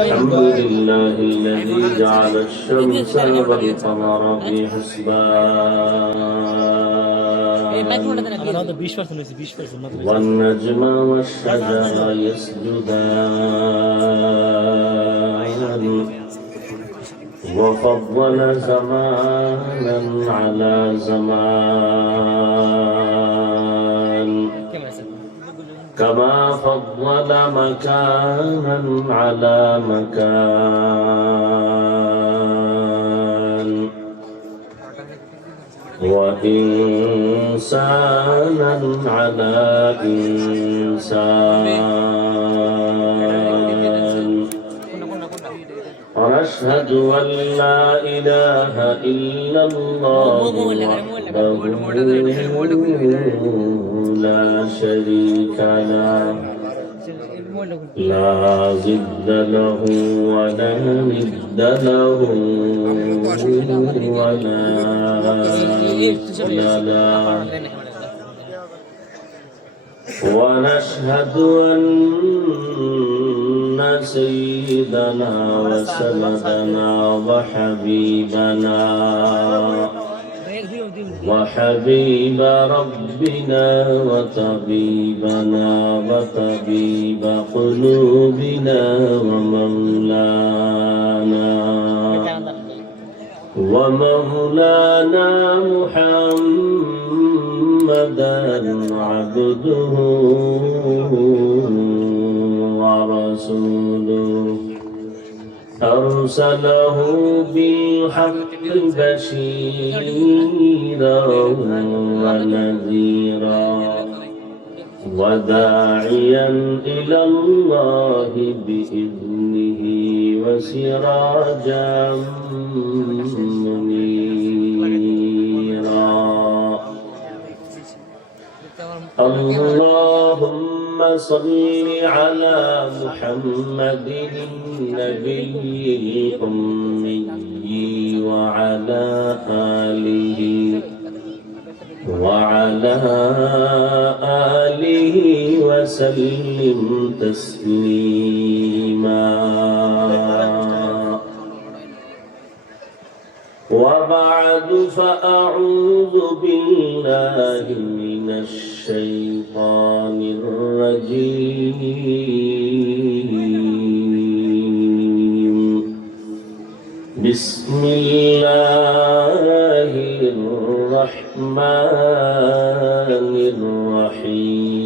الحمد لله الذي جعل الشمس والقمر في حسبان والنجم والشجر يسجدان وفضل زمانا على زمان كما فضل مكانا على مكان وإنسانا على إنسان ونشهد أن لا إله إلا الله وحده لا شريك له لا ضد له ولا ند له ولا مثل له ونشهد أن سيدنا وسندنا وحبيب ربنا وطبيبنا وطبيب قلوبنا ومولانا محمدا عبده ورسوله أرسله بالحق بشيرا ونذيرا وداعيا إلى الله بإذنه وسراجا منيرا اللهم صل على محمد النبي الأمي وعلى آله وسلم تسليما وبعد فأعوذ بالله من الشيطان الرجيم بسم الله الرحمن الرحيم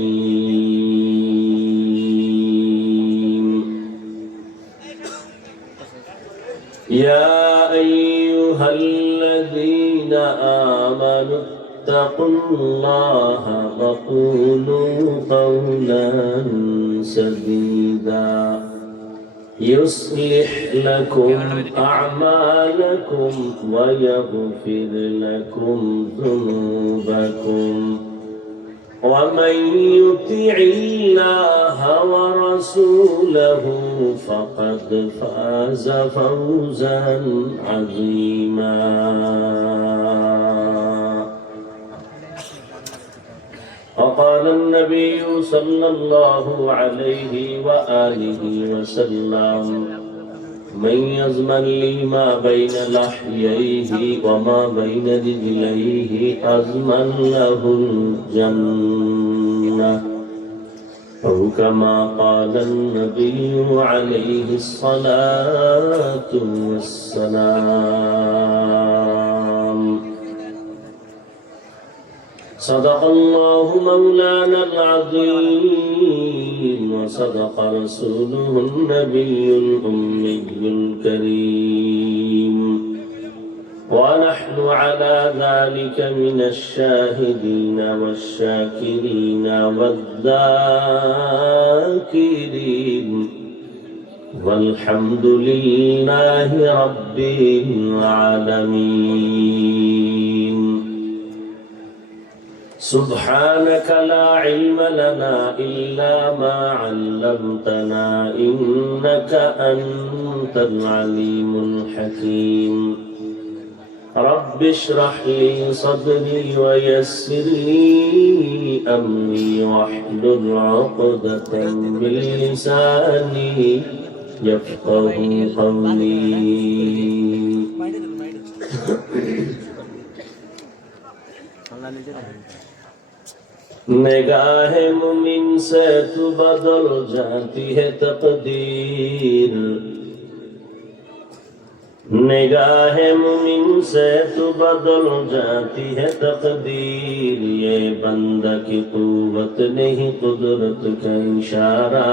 يا أيها الذين آمنوا اتقوا الله وقولوا قولا سديدا يصلح لكم أعمالكم ويغفر لكم ذنوبكم ومن يطع الله ورسوله فقد فاز فوزا عظيما وقال النبي صلى الله عليه وآله وسلم من يضمن لي ما بين لحييه وما بين رجليه أضمن له الجنة أو كما قال النبي عليه الصلاة والسلام صدق الله مولانا العظيم وصدق رسوله النبي الأمي الكريم ونحن على ذلك من الشاهدين والشاكرين والذاكرين والحمد لله رب العالمين سبحانك لا علم لنا إلا ما علمتنا إنك أنت العليم الحكيم رب اشرح لي صدري ويسر لي أمري واحلل عقدة من لساني يفقه قولي निगाह मुमिन से तू बदल जाती है तकदीर निगाह मुमिन से तू बदल जाती है तकदीर ये बंदा की कुव्वत नहीं कुदरत का इशारा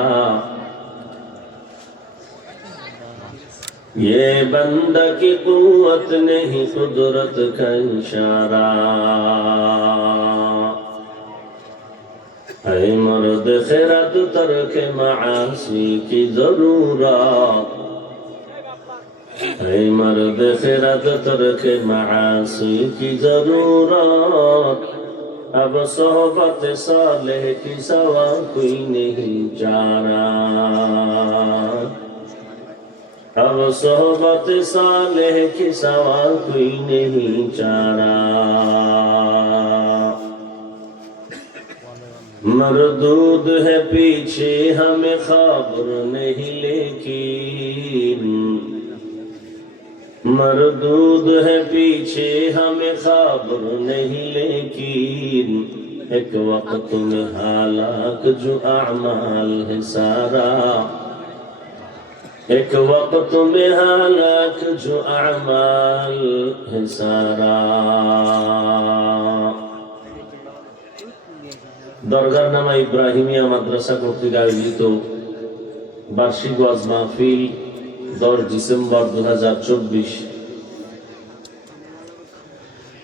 ये बंदा की कुव्वत नहीं कुदरत का इशारा ऐ मर्द खैरत तर्क मासी की जरूरत ऐ मर्द खैरत तर्क मासी की जरूरत अब सोहबत सालेह की सवा कोई नहीं चारा अब सोहबत सालेह की सवा कोई नहीं चारा मरदूद है पीछे हमें खबर नहीं लेकिन मरदूद है पीछे हमें खबर नहीं लेकिन एक वक्त में हालाक जो अमाल है सारा एक वक्त में हालाक जो अमाल है सारा দরগার নামা ইব্রাহিমিয়া মাদ্রাসা কর্তৃক আয়োজিত বার্ষিক ওয়াজ মাহফিল 10 ডিসেম্বর 2024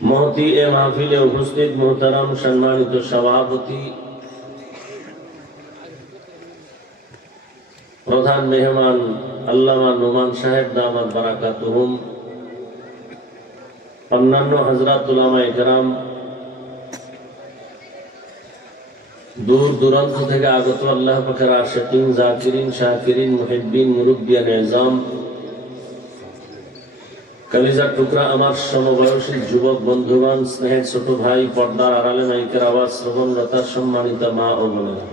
মহতি এ মাহফিলে উপস্থিত মোহতারাম সম্মানিত সভাপতি প্রধান মেহমান আল্লামা নোমান সাহেব দামাত বারাকাতুহুম অন্যান্য হযরত উলামায়ে কেরাম दूर दूरांत থেকে আগত আল্লাহ পাকের আশিকিন জাকিরিন শাকিরিন মুহিব্বিন মুরব্বিয়ান ইজাম কলিজার টুকরা আমার সমবয়সী যুবক বন্ধুগণ স্নেহের ছোট ভাই পর্দার আড়ালে মাইকের আওয়াজ শ্রবণরতার সম্মানিত মা ও বোনেরা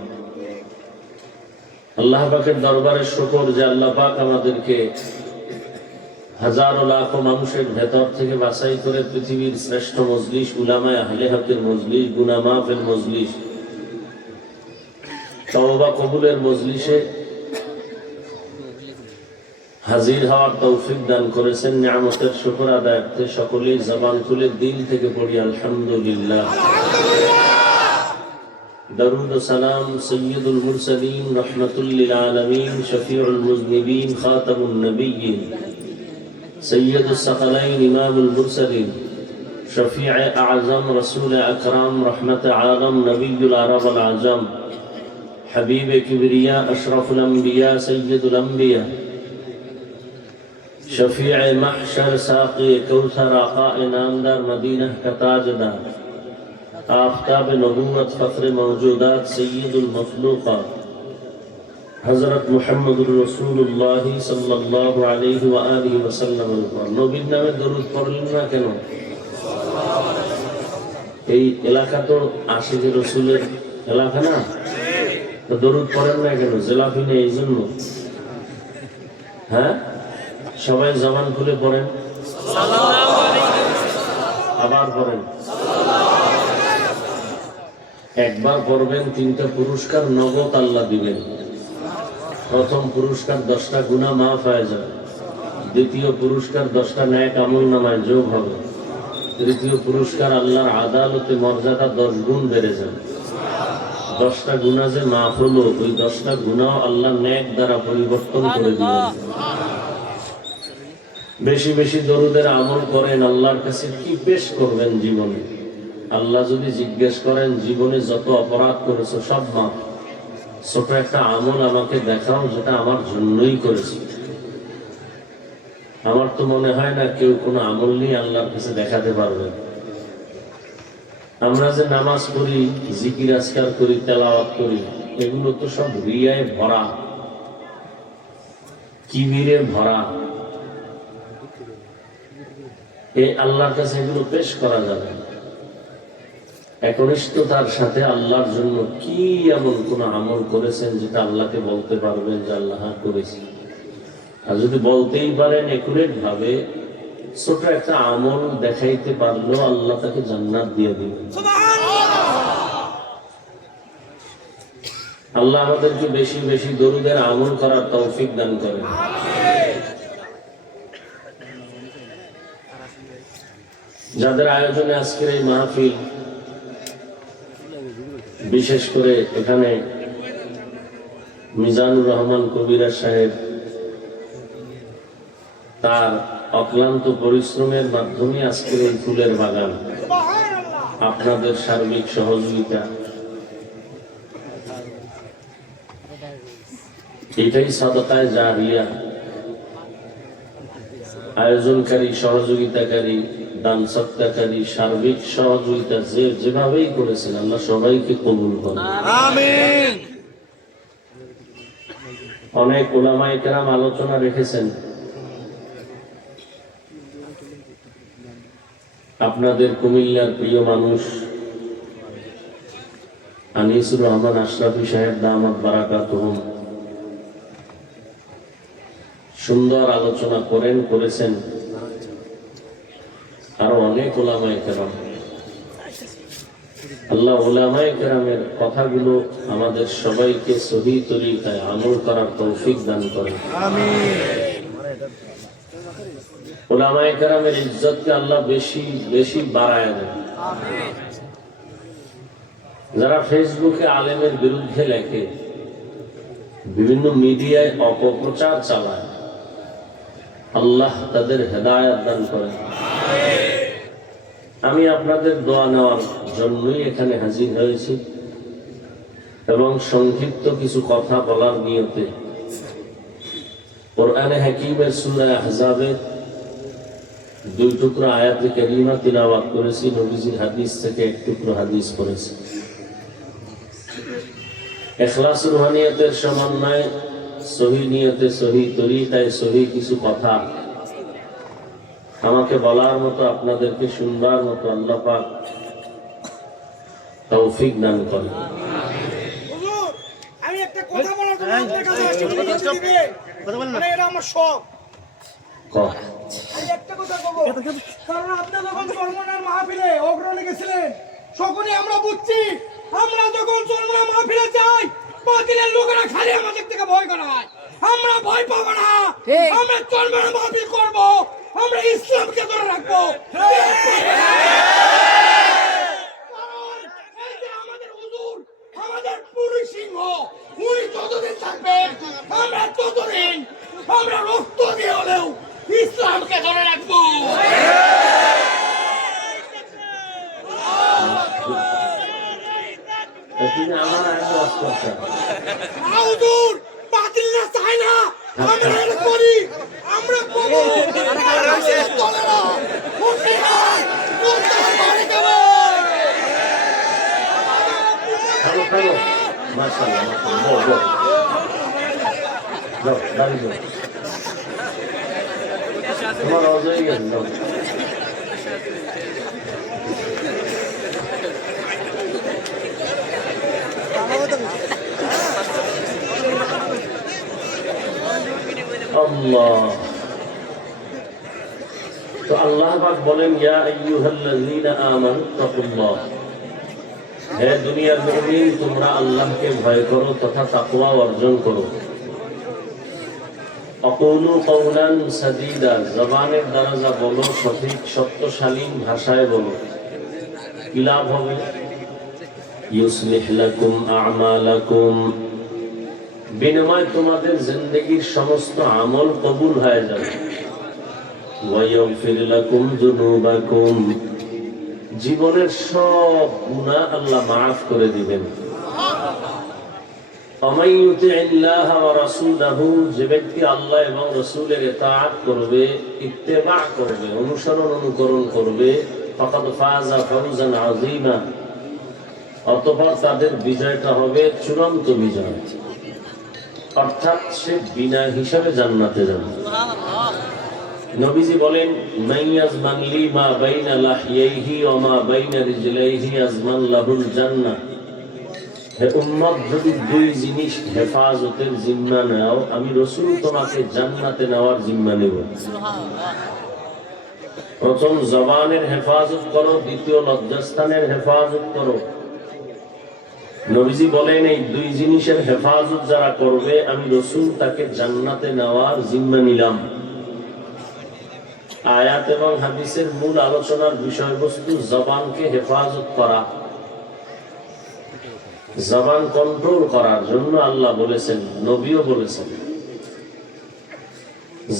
আল্লাহ পাকের দরবারে শুকর যে আল্লাহ পাক আমাদেরকে হাজারো লাখো মানুষের ভেতর থেকে বাছাই করে পৃথিবীর শ্রেষ্ঠ মজলিস উলামায়ে আহলে হকের মজলিস গুনাহ মাফের মজলিস তওবা কবুলের মজলিসে হাজির হওয়ার তৌফিক দান করেছেন নিয়ামতের শুকর আদায়ার্থে সকলেই জবান খুলে দিল থেকে পড়ি আলহামদুলিল্লাহ দরুদ ও সালাম সাইয়্যিদুল মুরসালিন রাহমাতুল লিল আলামিন শফিউল মুযনিবিন খাতামুন নবিয়্যিন সাইয়্যিদুস সাকালাইন ইমামুল মুরসালিন শফিউ আযম রাসূল আকরাম রাহমাত আলম নবিয়্যুল আরব ওয়াল আজম حبیب کبریا اشرف الانبیاء سید الانبیاء شفیع محشر ساقی کوثر آقا نامدار مدینہ کا تاجدار آفتاب نبوت فخر موجودات سید المخلوقات حضرت محمد رسول اللہ صلی اللہ علیہ وآلہ وسلم নবীর নামে দরুদ পড়লেন না কেন এই এলাকা তো আশিক রাসূলের এলাকা না তো দরুদ পড়েন না কেন জেলাফি নেই এই জন্য হ্যাঁ সবাই জবান খুলে পড়েন আবার পড়েন একবার পড়বেন 3টা পুরস্কার নগদ আল্লাহ দিবেন প্রথম পুরস্কার 10টা গুনাহ মাফ হয়ে যাবে দ্বিতীয় পুরস্কার 10টা নেক আমল নামায় যোগ হবে তৃতীয় পুরস্কার আল্লাহর আদালতে মর্যাদা 10 গুণ বেড়ে যাবে 10টা গুনাহ যে মাফ হলো ওই 10টা গুনাহ আল্লাহ নেক দ্বারা পরিবর্তন করে দিবেন বেশি বেশি দরুদের আমল করেন আল্লাহর কাছে কি পেশ করবেন জীবনে আল্লাহ যদি জিজ্ঞেস করেন জীবনে যত অপরাধ করেছো সব মাফ ছোট একটা আমল আমাকে দেখাও যেটা আমার জন্যই করেছি আমার তো মনে হয় না কেউ কোনো আমল নিয়ে আল্লাহর কাছে দেখাতে পারবে আমরা যে নামাজ পড়ি জিকির আজকার করি তেলাওয়াত করি এগুলো তো সব রিয়ায় ভরা কিবিরে ভরা এই আল্লাহর কাছে এগুলো পেশ করা যাবে না। একনিষ্ঠতার সাথে আল্লাহর জন্য কি এমন কোন আমল করেছেন যেটা আল্লাহকে বলতে পারবেন যে আল্লাহ করেছি? আর যদি বলতেই পারেন একুরেট ভাবে, ছোট একটা আমল দেখাইতে পারলো আল্লাহ তাকে জান্নাত দিয়ে দিবেন। আল্লাহ আমাদেরকে বেশি বেশি দরুদের আমল করার তৌফিক দান করেন। যাদের আয়োজনে আজকের এই মাহফিল, বিশেষ করে এখানে মিজানুর রহমান কবিরা সাহেব তার অক্লান্ত পরিশ্রমের মাধ্যমে আজকের এই ফুলের বাগান, আপনাদের সার্বিক সহযোগিতা, এটাই সাদাকায়ে জারিয়া। আয়োজনকারী, সহযোগিতাকারী, দান সৎকারী, সার্বিক সহযোগিতা যেভাবেই করেছেন আল্লাহ সবাইকে কবুল করেন, আমিন। অনেক উলামায়ে কেরাম আলোচনা রেখেছেন। আপনাদের কুমিল্লার প্রিয় মানুষ আনিসুর রহমান আশরাফি সাহেব দামাত বারাকাতুহুম সুন্দর আলোচনা করেছেন। আরো অনেক উলামায়ে কেরাম, আল্লাহ উলামায়ে কেরামের কথাগুলো আমাদের সবাইকে সহি তরিকায় আমল করার তৌফিক দান করেন, আমিন। উলামায়ে কেরামের ইজ্জতকে আল্লাহ বেশি বেশি বাড়ায় দেন। যারা ফেসবুকে আলেমের বিরুদ্ধে লেখে, বিভিন্ন মিডিয়ায় অপপ্রচার চালায়, আল্লাহ তাদের হেদায়েত দান করেন। আমি আপনাদের দোয়া নেওয়ার জন্যই এখানে হাজির হয়েছি এবং সংক্ষিপ্ত কিছু কথা বলার নিয়তে কোরআনে হাকিমের সূরা আহজাবের 2 টুকরা আয়াতে কারিমা তিলাওয়াত করেছি, নবীজির হাদিস থেকে 1 টুকরো হাদিস পড়েছি। ইখলাস রুহানিয়তের সমন্বয়ে সহি নিয়তে, সহি তরিকায়, সহি কিছু কথা আমাকে বলার মতো, আপনাদেরকে শুনবার মতো আল্লাহ পাক তৌফিক দান করেন। হুজুর, আমি একটা কথা বলার জন্য আপনার কাছে আসছি, মানে এটা আমার শখ। আমি একটা কথা বলবো, কারণ আপনি যখন চরমনার মাহফিলে অগ্রণী গেছিলেন, সকলেই আমরা বুঝছি, আমরা যখন চরমনার মাহফিলে যাই, বাতিলের লোকেরা খালি আমাদের থেকে ভয় করায়। আমরা ভয় পাবো না, আমরা চরমনার মাহফিল করব, আমরা ইসলামকে ধরে রাখবো। আমাদের হুজুর, আমাদের পুরুষ সিংহ, উনি যতদিন থাকবেন আমরা ততদিন আমরা রক্ত দিয়ে হলেও ইসলামকে ধরে রাখবো। হুজুর, বাতিল না চাই না, আমরা এটা করি, আমরা করবো। তোমার অজয় গেল আল্লাহ। তো আল্লাহ পাক বলেন, ইয়া আইয়ুহাল্লাযীনা আমানু তাকুল্লাহ, হে দুনিয়ার মুমিন, তোমরা আল্লাহকে ভয় করো তথা তাকওয়া অর্জন করো। আকুলু কওলান সাদীদা, জবানের দ্বারা যা বলো সঠিক সত্যশালীন ভাষায় বলো। কি লাভ হবে? ইউসলিহ লাকুম আ'মালাকুম, বিনিময় তোমাদের জিন্দেগীর সমস্ত আমল কবুল হয়ে যাবে। ওয়া ইয়াগফির লাকুম যুনুবাকুম, জীবনের সব গুনাহ আল্লাহ মাফ করে দিবেন। ওয়া ইউতি'ল্লাহ ওয়া রাসূলাহু, যে ব্যক্তি আল্লাহ এবং রাসূলের ইতাআত করবে, ইত্তেবা করবে, অনুকরণ করবে, ফাকাদ ফাযা ফাওজান আযীমা, অতঃপর তাদের বিজয়টা হবে চূড়ান্ত বিজয়, অর্থাৎ সে বিনা হিসাবে জান্নাতে যাবে। নবীজি বলেন, মাইয়াজমান লি মা বাইনা লাহইহি ওয়া মা বাইনা রিজলাইহি আজমান লাহুল জান্নাহ। হে উম্মত, যদি দুই জিনিস হেফাজতের জিম্মা নাও, আমি রাসূল তোমাকে জান্নাতে নেওয়ার জিম্মা নেব। প্রথম জবানের হেফাজত করো, দ্বিতীয় লজ্জাস্থানের হেফাজত করো। নবীজি বলেন, এই দুই জিনিসের হেফাজত যারা করবে, আমি রাসূল তাকে জান্নাতে নেওয়ার জিম্মা নিলাম। আয়াত এবং হাদিসের মূল আলোচনার বিষয়বস্তু জবানকে হেফাজত করা, জবান কন্ট্রোল করার জন্য আল্লাহ বলেছেন, নবীও বলেছেন।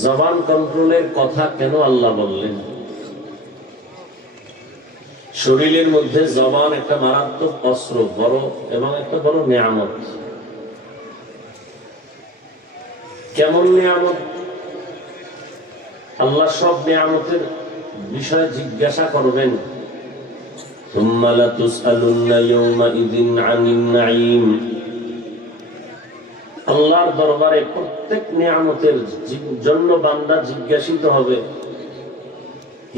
জবান কন্ট্রোলের কথা কেন আল্লাহ বললেন? শরীরের মধ্যে জবান একটা মারাত্মক অস্ত্র, বড় এবং একটা বড় নিয়ামত। কেমন নিয়ামত? আল্লাহ সব নিয়ামতের বিষয়ে জিজ্ঞাসা করবেন। সুম্মা লাতুসআলুন্না ইয়াওমাইযিন আনিন নাঈম। আল্লাহর দরবারে প্রত্যেক নিয়ামতের জন্য বান্দা জিজ্ঞাসিত হবে,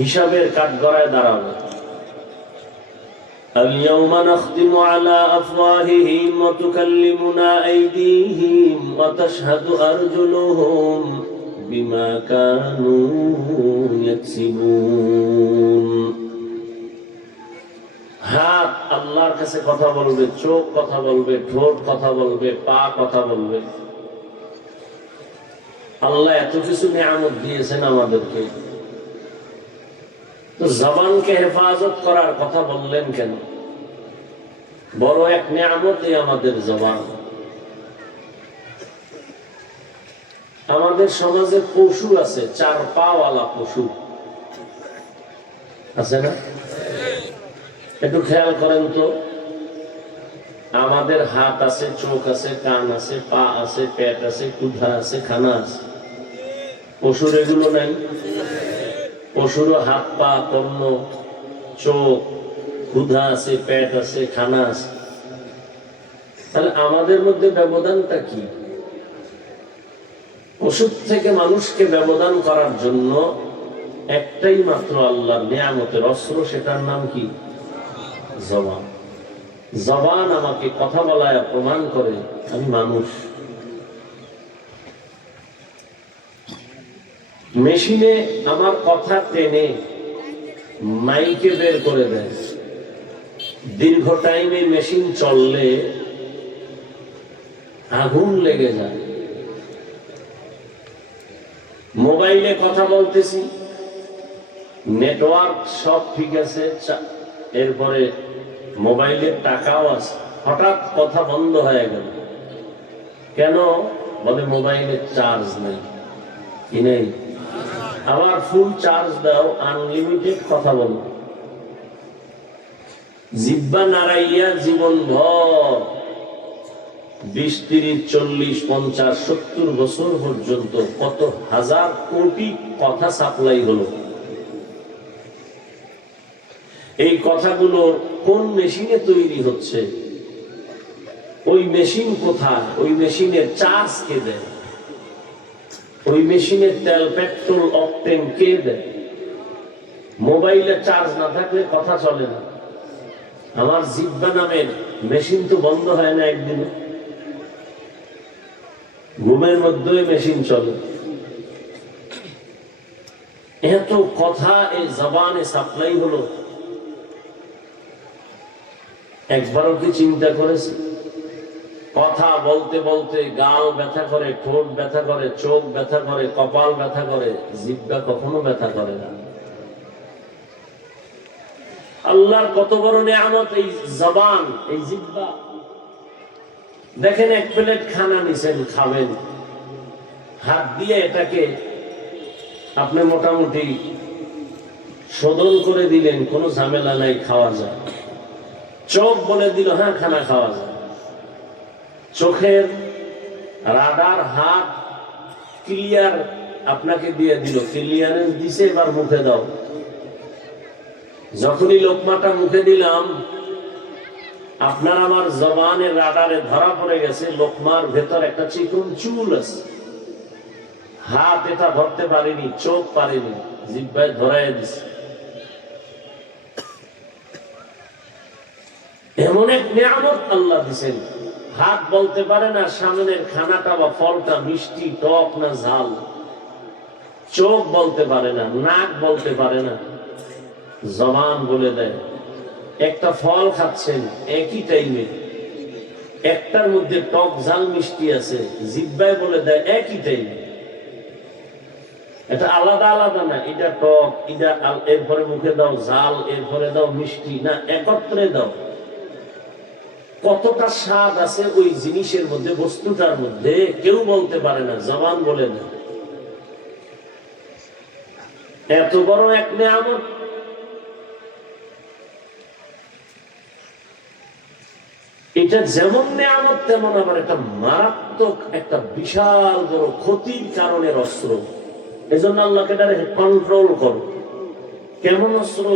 হিসাবের কাঠগড়ায় দাঁড়াবে। اليوم نختم على أفواههم وتكلمنا أيديهم وتشهد أرجلهم بما كانوا يكسبون। হাত আল্লাহর কাছে কথা বলবে, চোখ কথা বলবে, ঠোঁট কথা বলবে, পা কথা বলবে। আল্লাহ এত কিছু নিয়ামত দিয়েছেন আমাদেরকে, তো জবানকে হেফাজত করার কথা বললেন কেন? বড় এক নিয়ামতই আমাদের জবান। আমাদের সমাজে পশু আছে, চার পাওয়ালা পশু আছে না? একটু খেয়াল করেন তো, আমাদের হাত আছে, চোখ আছে, কান আছে, পা আছে, পেট আছে, ক্ষুধা আছে, খানা আছে। পশুর এগুলো নাই? পশুরও হাত, পা, কর্ণ, চোখ, ক্ষুধা আছে, পেট আছে, খানা আছে। তাহলে আমাদের মধ্যে ব্যবধানটা কি? পশুর থেকে মানুষকে ব্যবধান করার জন্য একটাই মাত্র আল্লাহর নিয়ামতের অস্ত্র, সেটার নাম কি? জবান। জবান আমাকে কথা বলায় প্রমাণ করে আমি মানুষ। মেশিনে আমার কথা টেনে মাইকে বের করে দেয়। দীর্ঘ টাইমে মেশিন চললে আগুন লেগে যায়। মোবাইলে কথা বলতেছি, নেটওয়ার্ক সব ঠিক আছে, এরপরে মোবাইলের টাকাও আছে, হঠাৎ কথা বন্ধ হয়ে গেল। কেন? বলে মোবাইলের চার্জ নেই। কি নেই? আবার ফুল চার্জ দাও, আনলিমিটেড কথা বলো। জিহ্বা নাড়াইয়া জীবন ভর 20, 30, 40, 50, 70 বছর পর্যন্ত কত হাজার কোটি কথা সাপ্লাই হলো। এই কথাগুলো কোন মেশিনে তৈরি হচ্ছে? ওই মেশিন কোথায়? ওই মেশিনের চার্জ কে দেয়? ওই মেশিনের তেল, পেট্রোল, অকটেন কে দেয়? মোবাইলে চার্জ না থাকলে কথা চলে না। আমার জিহ্বা নামের মেশিন তো বন্ধ হয় না একদিনে। ঘুমের মধ্যে মেশিন চলে। এত কথা এই জবানে সাপ্লাই হলো, একবারও কি চিন্তা করেছে? কথা বলতে বলতে গাল ব্যথা করে, ঠোঁট ব্যথা করে, চোখ ব্যথা করে, কপাল ব্যথা করে, জিহ্বা কখনো ব্যথা করে না। আল্লাহর কত বড় নিয়ামত এই জবান, এই জিহ্বা। দেখেন, এক প্লেট খানা নিছেন, খাবেন, হাত দিয়ে এটাকে আপনি মোটামুটি শোধন করে দিলেন, কোনো ঝামেলা নাই, খাওয়া যায়। চোখ বলে দিল হ্যাঁ খানা খাওয়া যায়। চোখের রাডার হাত ক্লিয়ার আপনাকে দিয়ে দিল, ক্লিয়ারেন্স দিছে, এবার মুখে দাও। যখনই লোকমাটা মুখে দিলাম, আপনার আমার জবানের রাডারে ধরা পড়ে গেছে লোকমার ভেতর একটা চিকন চুল আছে। হাত এটা ধরতে পারেনি, চোখ পারেনি, জিহ্বায় ধরাই দিছে। এমন এক নিয়ামত আল্লাহ দিছেন, হাত বলতে পারে না সামনের খানাটা বা ফলটা মিষ্টি টক না ঝাল, চোখ বলতে পারে না, নাক বলতে পারে না, জবান বলে দেয়। একটা ফল খাচ্ছেন একই টাইমে, একটার মধ্যে টক ঝাল মিষ্টি আছে, জিহ্বায় বলে দেয় একই টাইমে। এটা আলাদা আলাদা না, এটা টক, এটা এরপরে মুখে দাও ঝাল, এরপরে দাও মিষ্টি, না একত্রে দাও। কতটা স্বাদ আছে ওই জিনিসের মধ্যে, বস্তুটার মধ্যে, কেউ বলতে পারে না, জবান বলে না। এত বড় এক নিয়ামত। এটা যেমন নিয়ামত তেমন আবার একটা মারাত্মক, একটা বিশাল বড় ক্ষতির কারণের অস্ত্র। এজন্য আল্লাহকে কন্ট্রোল করো। কেমন অস্ত্র?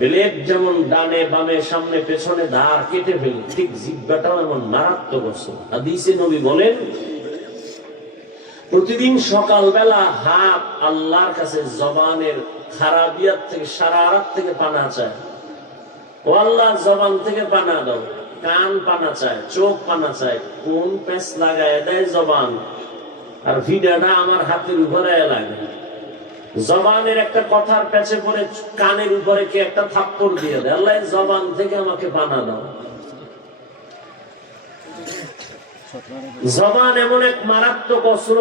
ব্লেড যেমন ডানে বামে সামনে পেছনে ধার কেটে ফেলে, ঠিক জিহ্বাটাও এমন মারাত্মক অস্ত্র। হাদিসে নবী বলেন, প্রতিদিন সকালবেলা হাত আল্লাহর কাছে জবানের খারাপিয়াত থেকে, শারারাত থেকে পানা চায়। ও আল্লাহ, জবান থেকে পানা দাও। কান পানা চায়, চোখ পানা চায়, কোন প্যাঁচ লাগায় দেয় জবান, আর ভিডাটা আমার হাতের উপরে লাগে। জবানের একটা কথার পেছে পড়ে কানের উপরে কে একটা থাপ্পড় দিয়ে দেয়। আল্লাহ, জবান থেকে আমাকে পানা দাও। জবান এমন এক মারাত্মক অস্ত্র।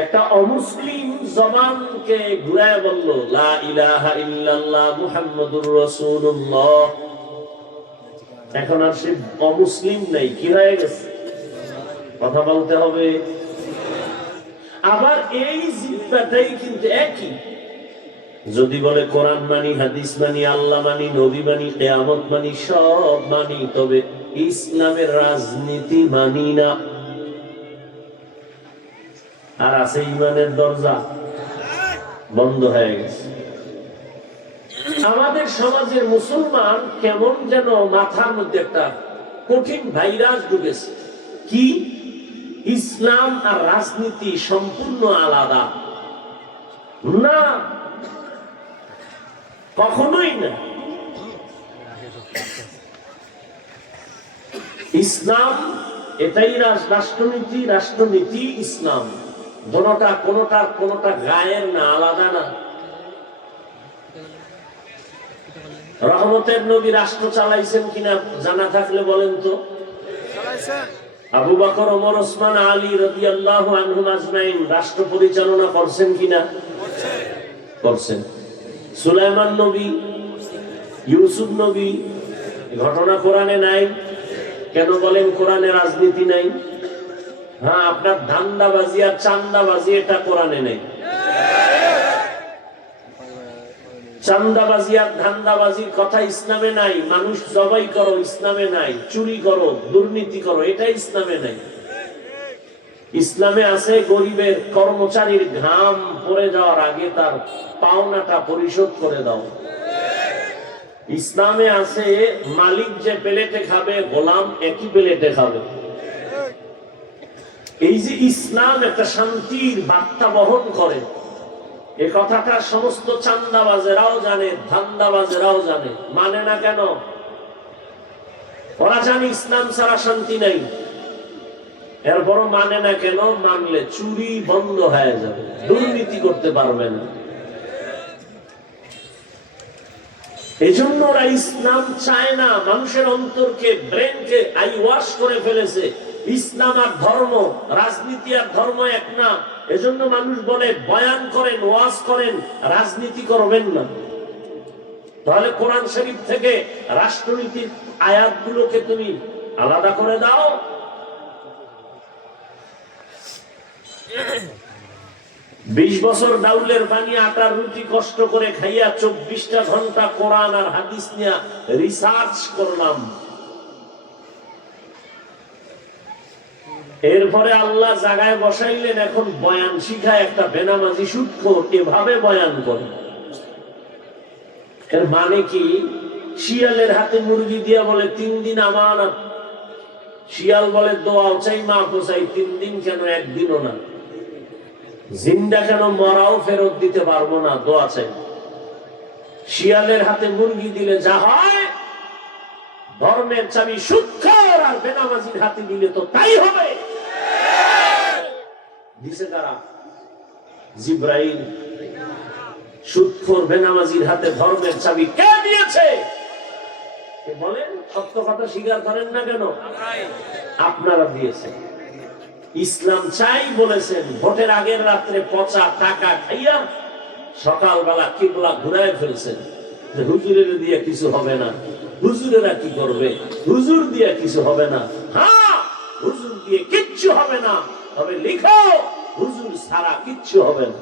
একটা অমুসলিম জবানকে ঘুরায় বলল, লা ইলাহা ইল্লাল্লাহ মুহাম্মাদুর রাসূলুল্লাহ। এখন আর সে অমুসলিম নেই, কি হয়ে গেছে? কথা বলতে হবে। আবার এই জিহ্বাটাই কিন্তু একই। যদি বলে কোরআন মানি, হাদিস মানি, আল্লাহ মানি, নবী মানি, কিয়ামত মানি, সব মানি, তবে ইসলামের রাজনীতি মানি না। আর আছে ইমানের দরজা বন্ধ হয়ে গেছে। আমাদের সমাজের মুসলমান কেমন যেন মাথার মধ্যে একটা কঠিন ভাইরাস ঢুকেছে। কি? ইসলাম আর রাজনীতি সম্পূর্ণ আলাদা না, কখনোই না। ইসলাম এটাই রাষ্ট্রনীতি, রাষ্ট্রনীতি ইসলাম। কোনটা কোনটা কোনটা গায়ের না, আলাদা না। রহমতের নবী রাষ্ট্র চালাইছেন কিনা জানা থাকলে বলেন তো। আবু বকর, ওমর, ওসমান, আলী রাদিয়াল্লাহু আনহুম আজমাইন রাষ্ট্র পরিচালনা করছেন কিনা? করছেন। সুলাইমান নবী, ইউসুফ নবী, ঘটনা কোরআনে নাই। কেন বলেন কোরআনে রাজনীতি নাই? হ্যাঁ, আপনার ধান্দাবাজি আর চান্দাবাজি এটা কোরআনে নেই। চান্দাবাজি আর ধান্দাবাজির কথা ইসলামে নাই। মানুষ জবাই করো, ইসলামে নাই। চুরি করো, দুর্নীতি করো, এটা ইসলামে নাই। ইসলামে আছে গরিবের কর্মচারীর ঘাম পড়ে যাওয়ার আগে তার পাওনাটা পরিশোধ করে দাও। ইসলামে আছে মালিক যে প্লেটে খাবে, গোলাম একই প্লেটে খাবে। এই যে ইসলাম একটা শান্তির বার্তা বহন করে, এ কথাটা সমস্ত চান্দাবাজেরাও জানে, ধান্দাবাজেরাও জানে। মানে না কেন? ওরা জানে ইসলাম ছাড়া শান্তি নাই। এরপরও মানে না কেন? মানলে চুরি বন্ধ হয়ে যাবে, দুর্নীতি করতে পারবে না। এই জন্য ওরা ইসলাম চায় না। মানুষের অন্তরকে, ব্রেনকে আই ওয়াশ করে ফেলেছে। ইসলাম আর ধর্ম, রাজনীতি আর ধর্ম এক না। এজন্য মানুষ বলে বয়ান করেন, ওয়াজ করেন, রাজনীতি করবেন না। তাহলে কোরআন শরীফ থেকে রাষ্ট্রনীতির আয়াতগুলোকে তুমি আলাদা করে দাও। 20 বছর ডাউলের পানি আটার রুটি কষ্ট করে খাইয়া 24টা ঘন্টা কোরআন আর হাদিস নিয়ে রিসার্চ করলাম। এরপরে আল্লাহ জায়গায় বসাইলেন, এখন বয়ান শিখায় একটা বেনামাজি সুদখোর এভাবে বয়ান করে। এর মানে কি? শিয়ালের হাতে মুরগি দিয়া বলে 3 দিন আমানত, শিয়াল বলে দোয়াও চাই মাফও চাই, 3 দিন কেন, একদিনও না। জিন্দা কেন, মরাও ফেরত দিতে পারবো না, দোয়া চাই। শিয়ালের হাতে মুরগি দিলে যা হয়, ধর্মের চাবি সুদখোর আর বেনামাজির হাতে দিলে তো তাই হবে। দিছে কারা? জিব্রাইল। সুদখোর বেনামাজির হাতে ধর্মের চাবি কে দিয়েছে? বলেন, সত্য কথা স্বীকার করেন না কেন? আপনারা দিয়েছেন। ইসলাম চাই বলেছেন, ভোটের আগের রাত্রে পচা টাকা খাইয়া সকালবেলা কিবলা ঘুরায় ফেলছেন। হুজুরের দিয়ে কিছু হবে না, হুজুরেরা কি করবে, হুজুর দিয়ে কিছু হবে না। হ্যাঁ, হুজুর দিয়ে কিচ্ছু হবে না, তবে লিখো হুজুর ছাড়া কিচ্ছু হবে না।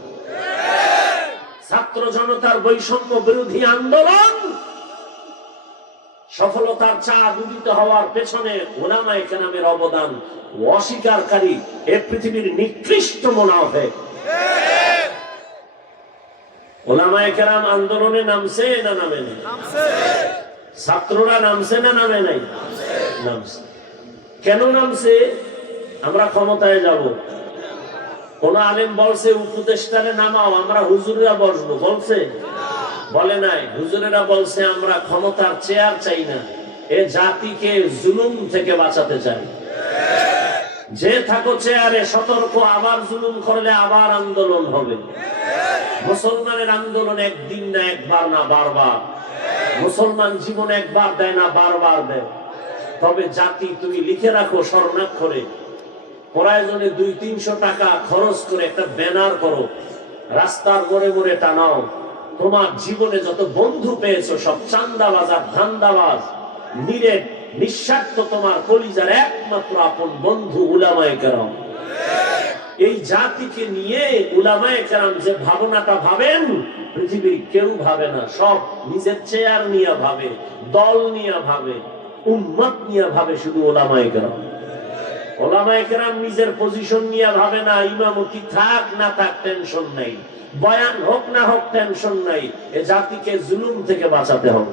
ছাত্র জনতার বৈষম্য বিরোধী আন্দোলন সফলতার চাঁদ উদিত হওয়ার পেছনে উলামায়ে কেরামের অবদান অস্বীকারী এ পৃথিবীর নিকৃষ্ট মুনাফিক। উলামায়ে কেরাম আন্দোলনে নামছে না নামে নাই? ছাত্ররা নামছে না নামে নাই? নামছে। কেন নামছে? আমরা ক্ষমতায় যাব। কোন আলেম বলছে উপদেষ্টারে নামাও, আমরা হুজুরেরা বসবো? বলছে? বলে নাই। হুজুরেরা বলছে আমরা ক্ষমতার চেয়ার চাই না, এ জাতিকে জুলুম থেকে বাঁচাতে চাই। যে থাকো চেয়ারে সতর্ক, আবার জুলুম করলে আবার আন্দোলন হবে। মুসলমানের আন্দোলন একদিন না, একবার না, বারবার। মুসলমান জীবন একবার দেয় না, বারবার দেয়। তবে জাতি তুমি লিখে রাখো স্বর্ণাক্ষরে, প্রয়োজনে 200-300 টাকা খরচ করে একটা ব্যানার করো, রাস্তার মোড়ে মোড়ে টানাও। তোমার জীবনে যত বন্ধু পেয়েছো সব চান্দাবাজ আর ধান্দাবাজ, নিরেট নিঃস্বার্থ তোমার কলিজার একমাত্র আপন বন্ধু উলামায়ে কেরাম। এই জাতিকে নিয়ে উলামায়ে কেরাম যে ভাবনাটা ভাবেন, পৃথিবীর কেউ ভাবে না। সব নিজের চেয়ার নিয়ে ভাবে, দল নিয়ে ভাবে, উম্মত নিয়ে ভাবে, শুধু উলামায়ে কেরাম। উলামায়ে কেরাম নিজের পজিশন নিয়ে ভাবে না। ইমামতি থাক না থাক টেনশন নাই, বয়ান হোক না হোক টেনশন নাই, এ জাতিকে জুলুম থেকে বাঁচাতে হবে।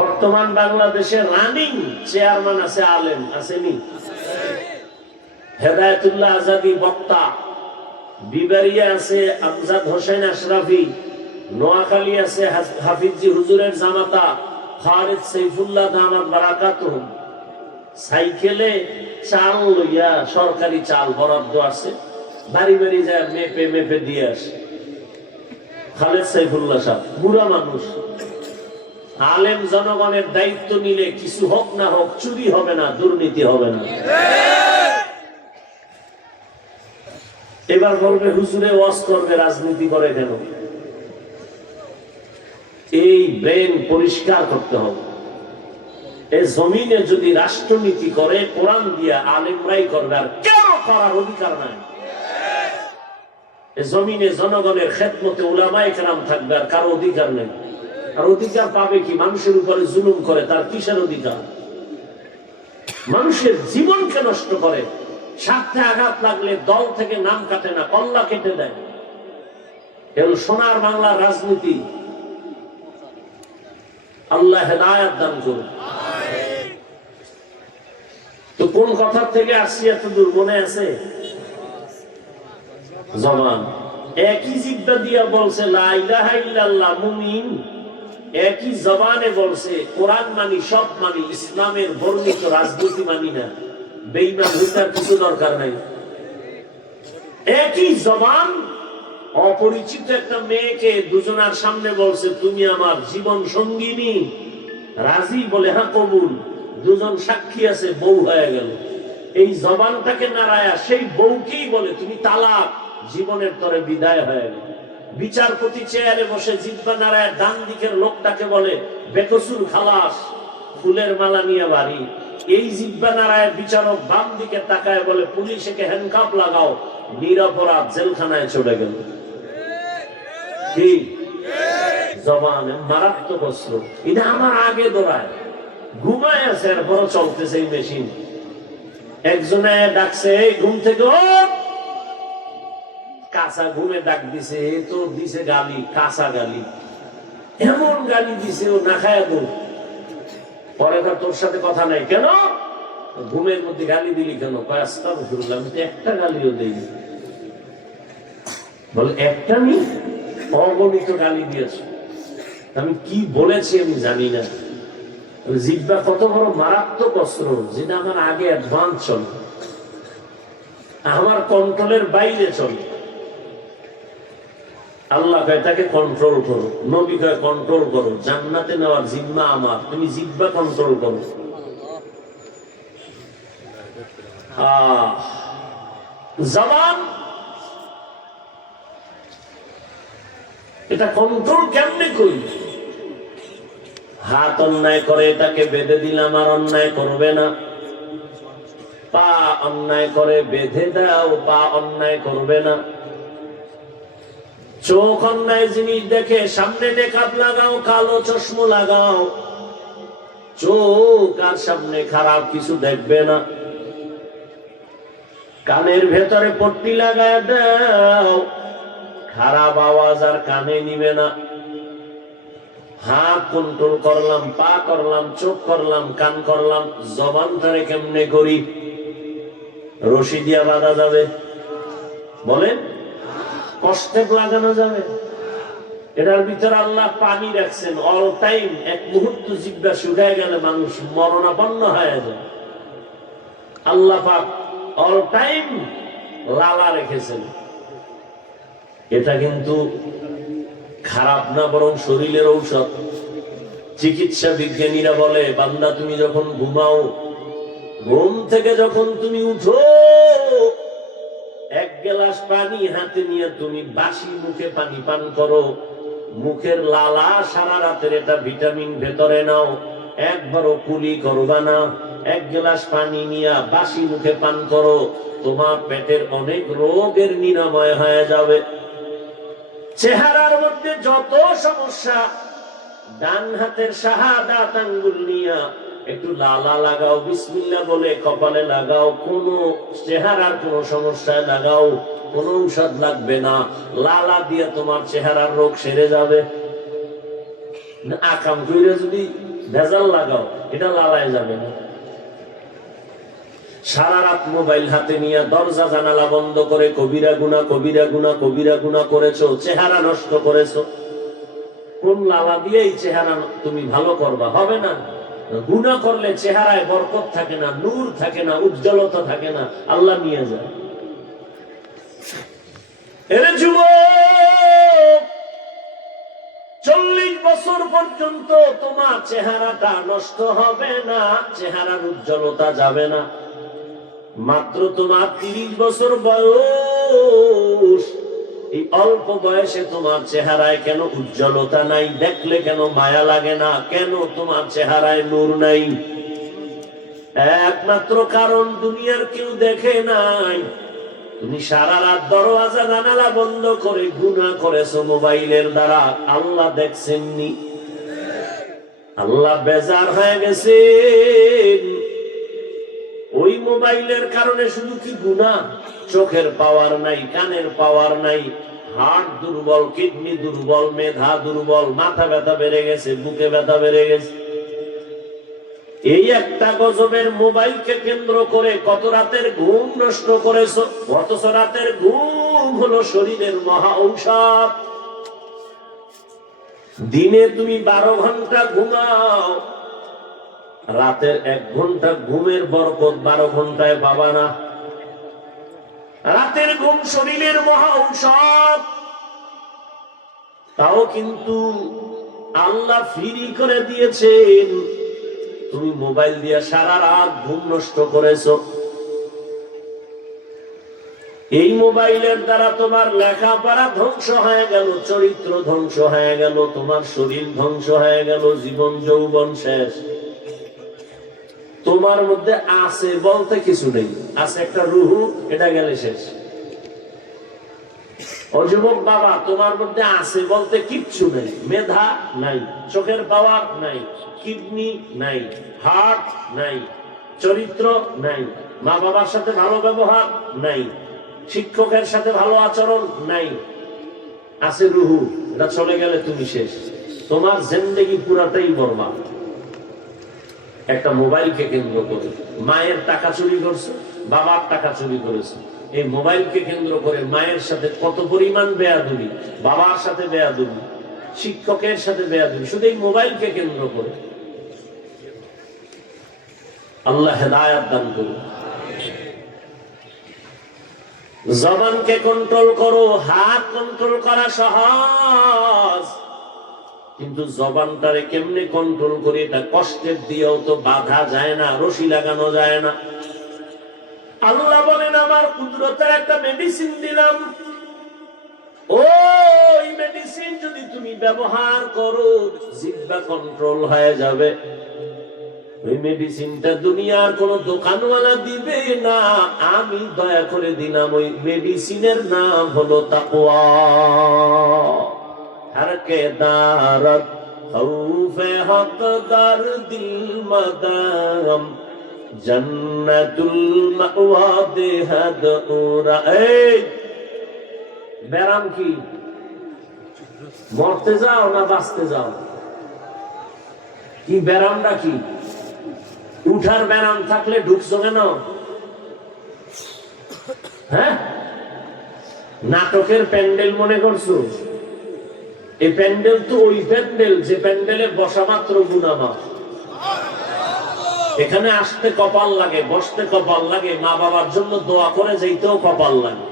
বর্তমান বাংলাদেশের রানিং চেয়ারম্যান আছে আলেম, আসেনি? হেদায়েতুল্লাহ আজাদি বক্তা, বিবারিয়া আছে আমজাদ হোসেন আশরাফি, নোয়াখালী আছে হাফিজি হুজুরের জামাতা খালিদ সাইফুল্লাহ দামাত বারাকাতুহু। সাইকেলে চাল লইয়া, সরকারি চাল বরাদ্দ আছে, বাড়ি বাড়ি যায় মেপে মেপে দিয়ে আসে। খালিদ সাইফুল্লাহ সাহেব বুড়া মানুষ, আলেম জনগণের দায়িত্ব নিলে কিছু হোক না হোক চুরি হবে না, দুর্নীতি হবে না। এবার বলবে হুজুরে ওয়াজ করবে, রাজনীতি করে কেন? এই ব্রেন পরিষ্কার করতে হবে। এই জমিনে যদি রাষ্ট্রনীতি করে কোরআন দিয়া আলেমরাই করবে, আর কেন করার অধিকার নাই। এই জমিনে জনগণের খেদমতে উলামায়ে কেরাম থাকবে, আর কারো অধিকার নেই। আর অধিকার পাবে কি? মানুষের উপরে জুলুম করে, তার কিসের অধিকার? মানুষের জীবনকে নষ্ট করে, স্বার্থে আঘাত লাগলে দল থেকে নাম কাটে না, কল্লা কেটে দেয়। এগুলো সোনার বাংলার রাজনীতি। আল্লাহ হেদায়েত দান করুন। তো কোন কথা থেকে আসছি এত দূর মনে আছে? জবান একই জিব্বা দিয়া বলছে লা ইলাহা ইল্লাল্লাহ, মুমিন একই জবানে বলছে কোরআন মানি, সব মানি, ইসলামের বর্ণিত রাজনীতি মানি না। বেঈমান হইতার কিছু দরকার নাই। একই জবান অপরিচিত একটা মেয়েকে দুজনার সামনে বলছে তুমি আমার জীবন সঙ্গিনী, রাজি? বলে হ্যাঁ কবুল। দুজন সাক্ষী আছে, বউ হয়ে গেল। এই জবানটাকে নাড়ায়া সেই বউকেই বলে তুমি তালাক, জীবনের তরে বিদায় হয়ে গেল। বিচারপতি চেয়ারে বসে জিব্বা নাড়ায় ডান দিকের লোকটাকে বলে বেকসুর খালাস, ফুলের মালা নিয়ে বাড়ি। এই জিব্বা নাড়ায় বিচারক বাম দিকে তাকায় বলে পুলিশকে হ্যান্ডকাপ লাগাও, নিরপরাধ জেলখানায় চলে গেল। কি জবান মারাত্মক অস্ত্র। এটা আমার আগে দৌড়ায়, ঘুমায় আছে, এরপর চলতেছে এই মেশিন। একজনে ডাকছে এই ঘুম থেকে, কাঁচা ঘুমে ডাক দিছে, এ তো দিছে গালি, কাঁচা গালি। এমন গালি দিছে ও না খায়া গো, পরে তার তোর সাথে কথা নাই কেন, ঘুমের মধ্যে গালি দিলি কেন, আস্তাগফিরুল্লাহ, আমি তো একটা গালিও দেইনি। বলে একটা নি, অগণিত গালি দিয়েছ, আমি কি বলেছি আমি জানি না। জিহ্বা কত বড় মারাত্মক অস্ত্র, যেটা আমার আগে অ্যাডভান্স চলে, আমার কন্ট্রোলের বাইরে চলে। আল্লাহ কয় তাকে কন্ট্রোল করো, নবী কয় কন্ট্রোল করো, জান্নাতে নেওয়ার জিম্মা আমার, তুমি জিহ্বা কন্ট্রোল করো। জবান এটা কন্ট্রোল কেমনে করি? হাত অন্যায় করে তাকে বেঁধে দিলাম আর অন্যায় করবে না, পা অন্যায় করে বেঁধে দাও, পা অন্যায় করবে না। চোখ অন্যায় জিনিস দেখে সামনে নেকাব লাগাও, কালো চশমা লাগাও, চোখ আর সামনে খারাপ কিছু দেখবে না। কানের ভেতরে পট্টি লাগায় দাও, খারাপ আওয়াজ আর কানে নিবে না। হাত কন্ট্রোল করলাম, পা করলাম, চোখ করলাম, কান করলাম, জবানটারে কেমনে করি? রশি দিয়া বাঁধা যাবে? বলেন, কষ্টে লাগানো যাবে? এটার ভিতরে আল্লাহ পানি রাখছেন অল টাইম। এক মুহূর্ত জিহ্বা শুকায় গেলে মানুষ মরণাপন্ন হয়ে যায়। আল্লাহ পাক অল টাইম লালা রেখেছেন। এটা কিন্তু খারাপ না, বরং শরীরের ঔষধ। চিকিৎসা বিজ্ঞানীরা বলে, বান্দা তুমি যখন ঘুমাও, ঘুম থেকে যখন তুমি উঠো, এক গ্লাস পানি হাতে নিয়ে তুমি বাসি মুখে পানি পান করো, মুখের লালা সারা রাতের এটা ভিটামিন ভেতরে নাও, একবারও কুলি করবা না। এক গ্লাস পানি নিয়ে বাসি মুখে পান করো, তোমার পেটের অনেক রোগের নিরাময় হয়ে যাবে। চেহারার মধ্যে যত সমস্যা, ডান হাতের শাহাদাত আঙ্গুল নিয়া একটু লালা লাগাও, বিসমিল্লাহ বলে কপালে লাগাও, কোন চেহারার কোন সমস্যায় লাগাও, কোন ঔষধ লাগবে না, লালা দিয়ে তোমার চেহারার রোগ সেরে যাবে। আকাম কইরে যদি ভেজাল লাগাও, এটা লালায় যাবে না। সারা রাত মোবাইল হাতে নিয়ে দরজা জানালা বন্ধ করে কবিরা গুনাহ, কবিরা গুনাহ, কবিরা গুনাহ করেছো, চেহারা নষ্ট করেছো। কোন লালা দিয়ে এই চেহারা তুমি ভালো করবা? হবে না। গুনাহ করলে চেহারায় বরকত থাকে না, নূর থাকে না, উজ্জ্বলতা থাকে না, আল্লাহ নিয়ে যায়। এরে যুবক, 40 বছর পর্যন্ত তোমার চেহারাটা নষ্ট হবে না, চেহারার উজ্জ্বলতা যাবে না। মাত্র তোমার 30 বছর বয়স, এই অল্প বয়সে তোমার চেহারায় কেন উজ্জ্বলতা নাই? দেখলে কেন মায়া লাগে না? কেন তোমার চেহারায় নূর নাই? একমাত্র কারণ, দুনিয়ার কেউ দেখে নাই। তুমি সারা রাত দরওয়াজা জানালা বন্ধ করে গুনাহ করেছো মোবাইলের দ্বারা, আল্লাহ দেখছেননি? আল্লাহ বেজার হয়ে গেছে। ওই মোবাইলের কারণে শুধু কি গুনাহ? চোখের পাওয়ার নাই, কানের পাওয়ার নাই, হার্ট দুর্বল, কিডনি দুর্বল, মেধা দুর্বল, মাথা ব্যথা বেড়ে গেছে, বুকে ব্যথা বেড়ে গেছে। এই একটা গজবের মোবাইলকে কেন্দ্র করে কত রাতের ঘুম নষ্ট করেছো। অথচ রাতের ঘুম হলো শরীরের মহা ঔষধ। দিনে তুমি 12 ঘন্টা ঘুমাও, রাতের 1 ঘন্টা ঘুমের বরকত 12 ঘন্টায় পাবা না। রাতের ঘুম শরীরের মহা ঔষধ, তাও কিন্তু আল্লাহ ফ্রি করে দিয়েছেন। তুমি মোবাইল দিয়ে সারা রাত ঘুম নষ্ট করেছো। এই মোবাইলের দ্বারা তোমার লেখাপড়া ধ্বংস হয়ে গেল, চরিত্র ধ্বংস হয়ে গেল, তোমার শরীর ধ্বংস হয়ে গেল, জীবন যৌবন শেষ। তোমার মধ্যে আছে বলতে কিছু নেই, আছে একটা রুহু, এটা গেলে শেষ। ও যুবক বাবা, তোমার মধ্যে আছে বলতে কিচ্ছু নেই। মেধা নাই, চোখের পাওয়ার নাই, কিডনি নাই, হার্ট নাই, চরিত্র নাই, মা বাবার সাথে ভালো ব্যবহার নাই, শিক্ষকের সাথে ভালো আচরণ নাই, আছে রুহু। এটা চলে গেলে তুমি শেষ। তোমার জিন্দেগি পুরাটাই বরবাদ। একটা মোবাইলকে কেন্দ্র করে মায়ের টাকা চুরি করছে, বাবার টাকা চুরি করেছে। এই মোবাইলকে কেন্দ্র করে মায়ের সাথে কত পরিমাণ বেয়াদবি, বাবার সাথে বেয়াদবি, শিক্ষকের সাথে বেয়াদবি, শুধু এই মোবাইলকে কেন্দ্র করে। আল্লাহ হেদায়েত দান করুন। জবানকে কন্ট্রোল করো। হাত কন্ট্রোল করা সহজ, কিন্তু জবানটারে কেমনে কন্ট্রোল করি এটা কষ্টের দিয়েও তো বাধা যায় না, রশি লাগানো যায় না। আল্লাহ বলেন আমার কুদরতের একটা মেডিসিন দিলাম, ওই মেডিসিন যদি তুমি ব্যবহার করো জিহ্বা কন্ট্রোল হয়ে যাবে। ওই মেডিসিনটা দুনিয়ার কোন দোকানওয়ালা দিবে না, আমি দয়া করে দিলাম। ওই মেডিসিনের নাম হলো তাকওয়া। हर के दारत खौफे हक दर दिल मदाम जन्नतुल मावा देहद उरा। ব্যারাম কি? মরতে যাও না বাঁচতে যাও? কি ব্যারামটা কি? উঠার ব্যারাম থাকলে ঢুকছো কেন? হ্যাঁ, নাটকের প্যান্ডেল মনে করছো? এই প্যান্ডেল তো ওই প্যান্ডেল যে প্যান্ডেলে বসা মাত্র গুনাহ মাফ। এখানে আসতে কপাল লাগে, বসতে কপাল লাগে, মা বাবার জন্য দোয়া করে যাইতেও কপাল লাগে।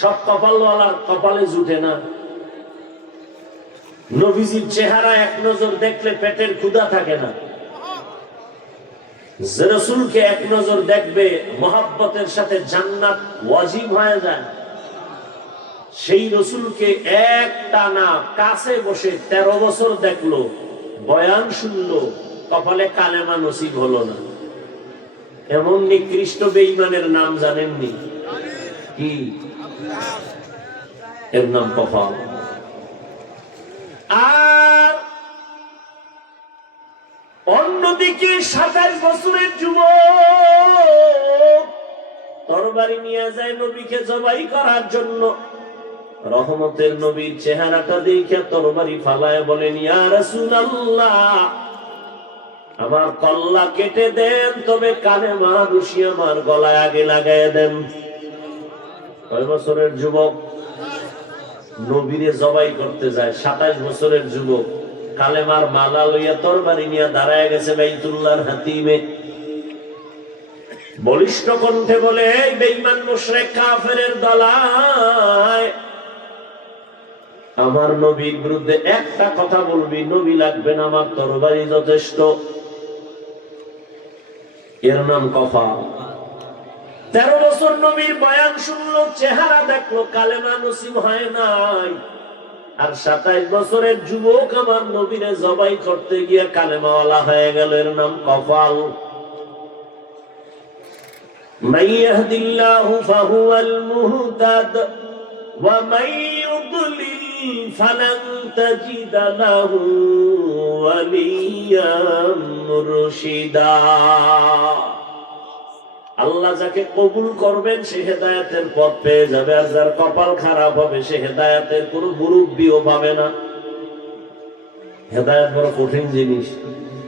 সব কপালওয়ালার কপালে জুটে না। নবীজির চেহারা এক নজর দেখলে পেটের ক্ষুধা থাকে না। যে রাসূলকে এক নজর দেখবে মহব্বতের সাথে জান্নাত ওয়াজিব হয়ে যায়। সেই রসুলকে এক টানা কাছে বসে 13 বছর দেখলো, বয়ান শুনলো, কপালে কালেমা নসিব হলো না। এমন নিকৃষ্ট বেঈমানের নাম জানেননি? কি? এর নাম কপাল। আর অন্যদিকে 27 বছরের যুবক তরবারি নিয়ে যায় নবীকে জবাই করার জন্য। রহমতের নবীর চেহারাটা দেখে তরবারি ফালায় বলেন, ইয়া রাসূলুল্লাহ, আমার কল্লা কেটে দেন, তবে কালেমা রশি আমার গলায় আগে লাগায় দেন। কয় বছরের যুবক নবীরে জবাই করতে যায়? 27 বছরের যুবক কালেমার মালা লইয়া তরবারি নিয়ে দাঁড়ায় গেছে বাইতুল্লাহর হাতিমে। বলিষ্ঠ কণ্ঠে বলে, এই বেঈমান মুশরিক কাফেরের দলায়, আমার নবীর বিরুদ্ধে একটা কথা বলবি, নবী লাগবে না, আমার তরবারি যথেষ্ট। এর নাম কফাল। 13 বছর নবীর বয়ান শুনলো, চেহারা দেখলো, কালেমা নসিব হয় নাই। আর 27 বছরের যুবক আমার নবীরে জবাই করতে গিয়ে কালেমাওয়ালা হয়ে গেল। এর নাম কফাল। মান ইয়াহদিল্লাহু ফাহুয়াল মুহতাদ ওয়া মান ইউদ্লিল ফালান তাজিদা লাহু ওয়ালিয়াম মুরশিদা। আল্লাহ যাকে কবুল করবেন সে হেদায়েতের পথ পেয়ে যাবে, আর যার কপাল খারাপ হবে সে হেদায়েতের কোনো মুরব্বিও পাবে না। হেদায়েত বড় কঠিন জিনিস।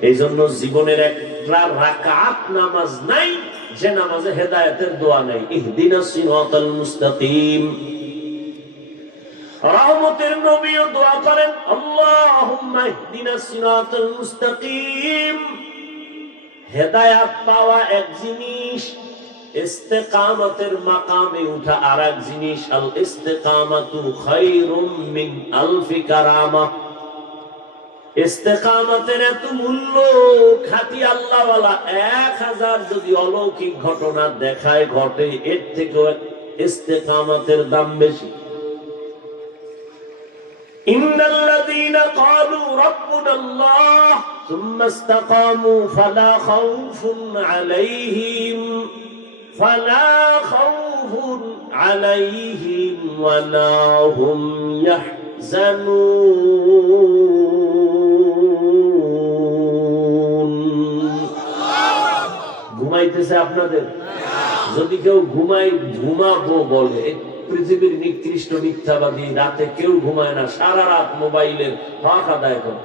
এই জন্য জীবনের একটা রাকাত নামাজ নাই যে নামাজে হেদায়েতের দোয়া নাই। ইহদিনাস সিরাতাল মুস্তাকিম। রহমতের নবীও দোয়া করেন, আল্লাহুম্মা ইহদিনাস সিরাতাল মুস্তাকিম। হেদায়েত পাওয়া এক জিনিস, ইস্তেকামতের মাকামে উঠা আরেক জিনিস। আল ইস্তেকামাতু খায়রুম মিন আলফি কারামা। ইস্তেকামতের এত মূল্য, খাঁটি আল্লাহওয়ালা 1000 যদি অলৌকিক ঘটনা দেখায় ঘটে, এর থেকেও ইস্তেকামতের দাম বেশি। ইন্নাল্লাযীনা ক্বালু রাব্বুনাল্লাহ সুম্মা ইসতাকামু ফালা খাউফুন আলাইহিম ওয়ালা হুম ইয়াহজানুন। ঘুমাইতেছে আপনাদের? যদি কেউ ঘুমাবো বলে একটু পৃথিবীর নিকৃষ্ট মিথ্যাবাদী, রাতে কেউ ঘুমায় না, সারা রাত মোবাইলের হক আদায় করে।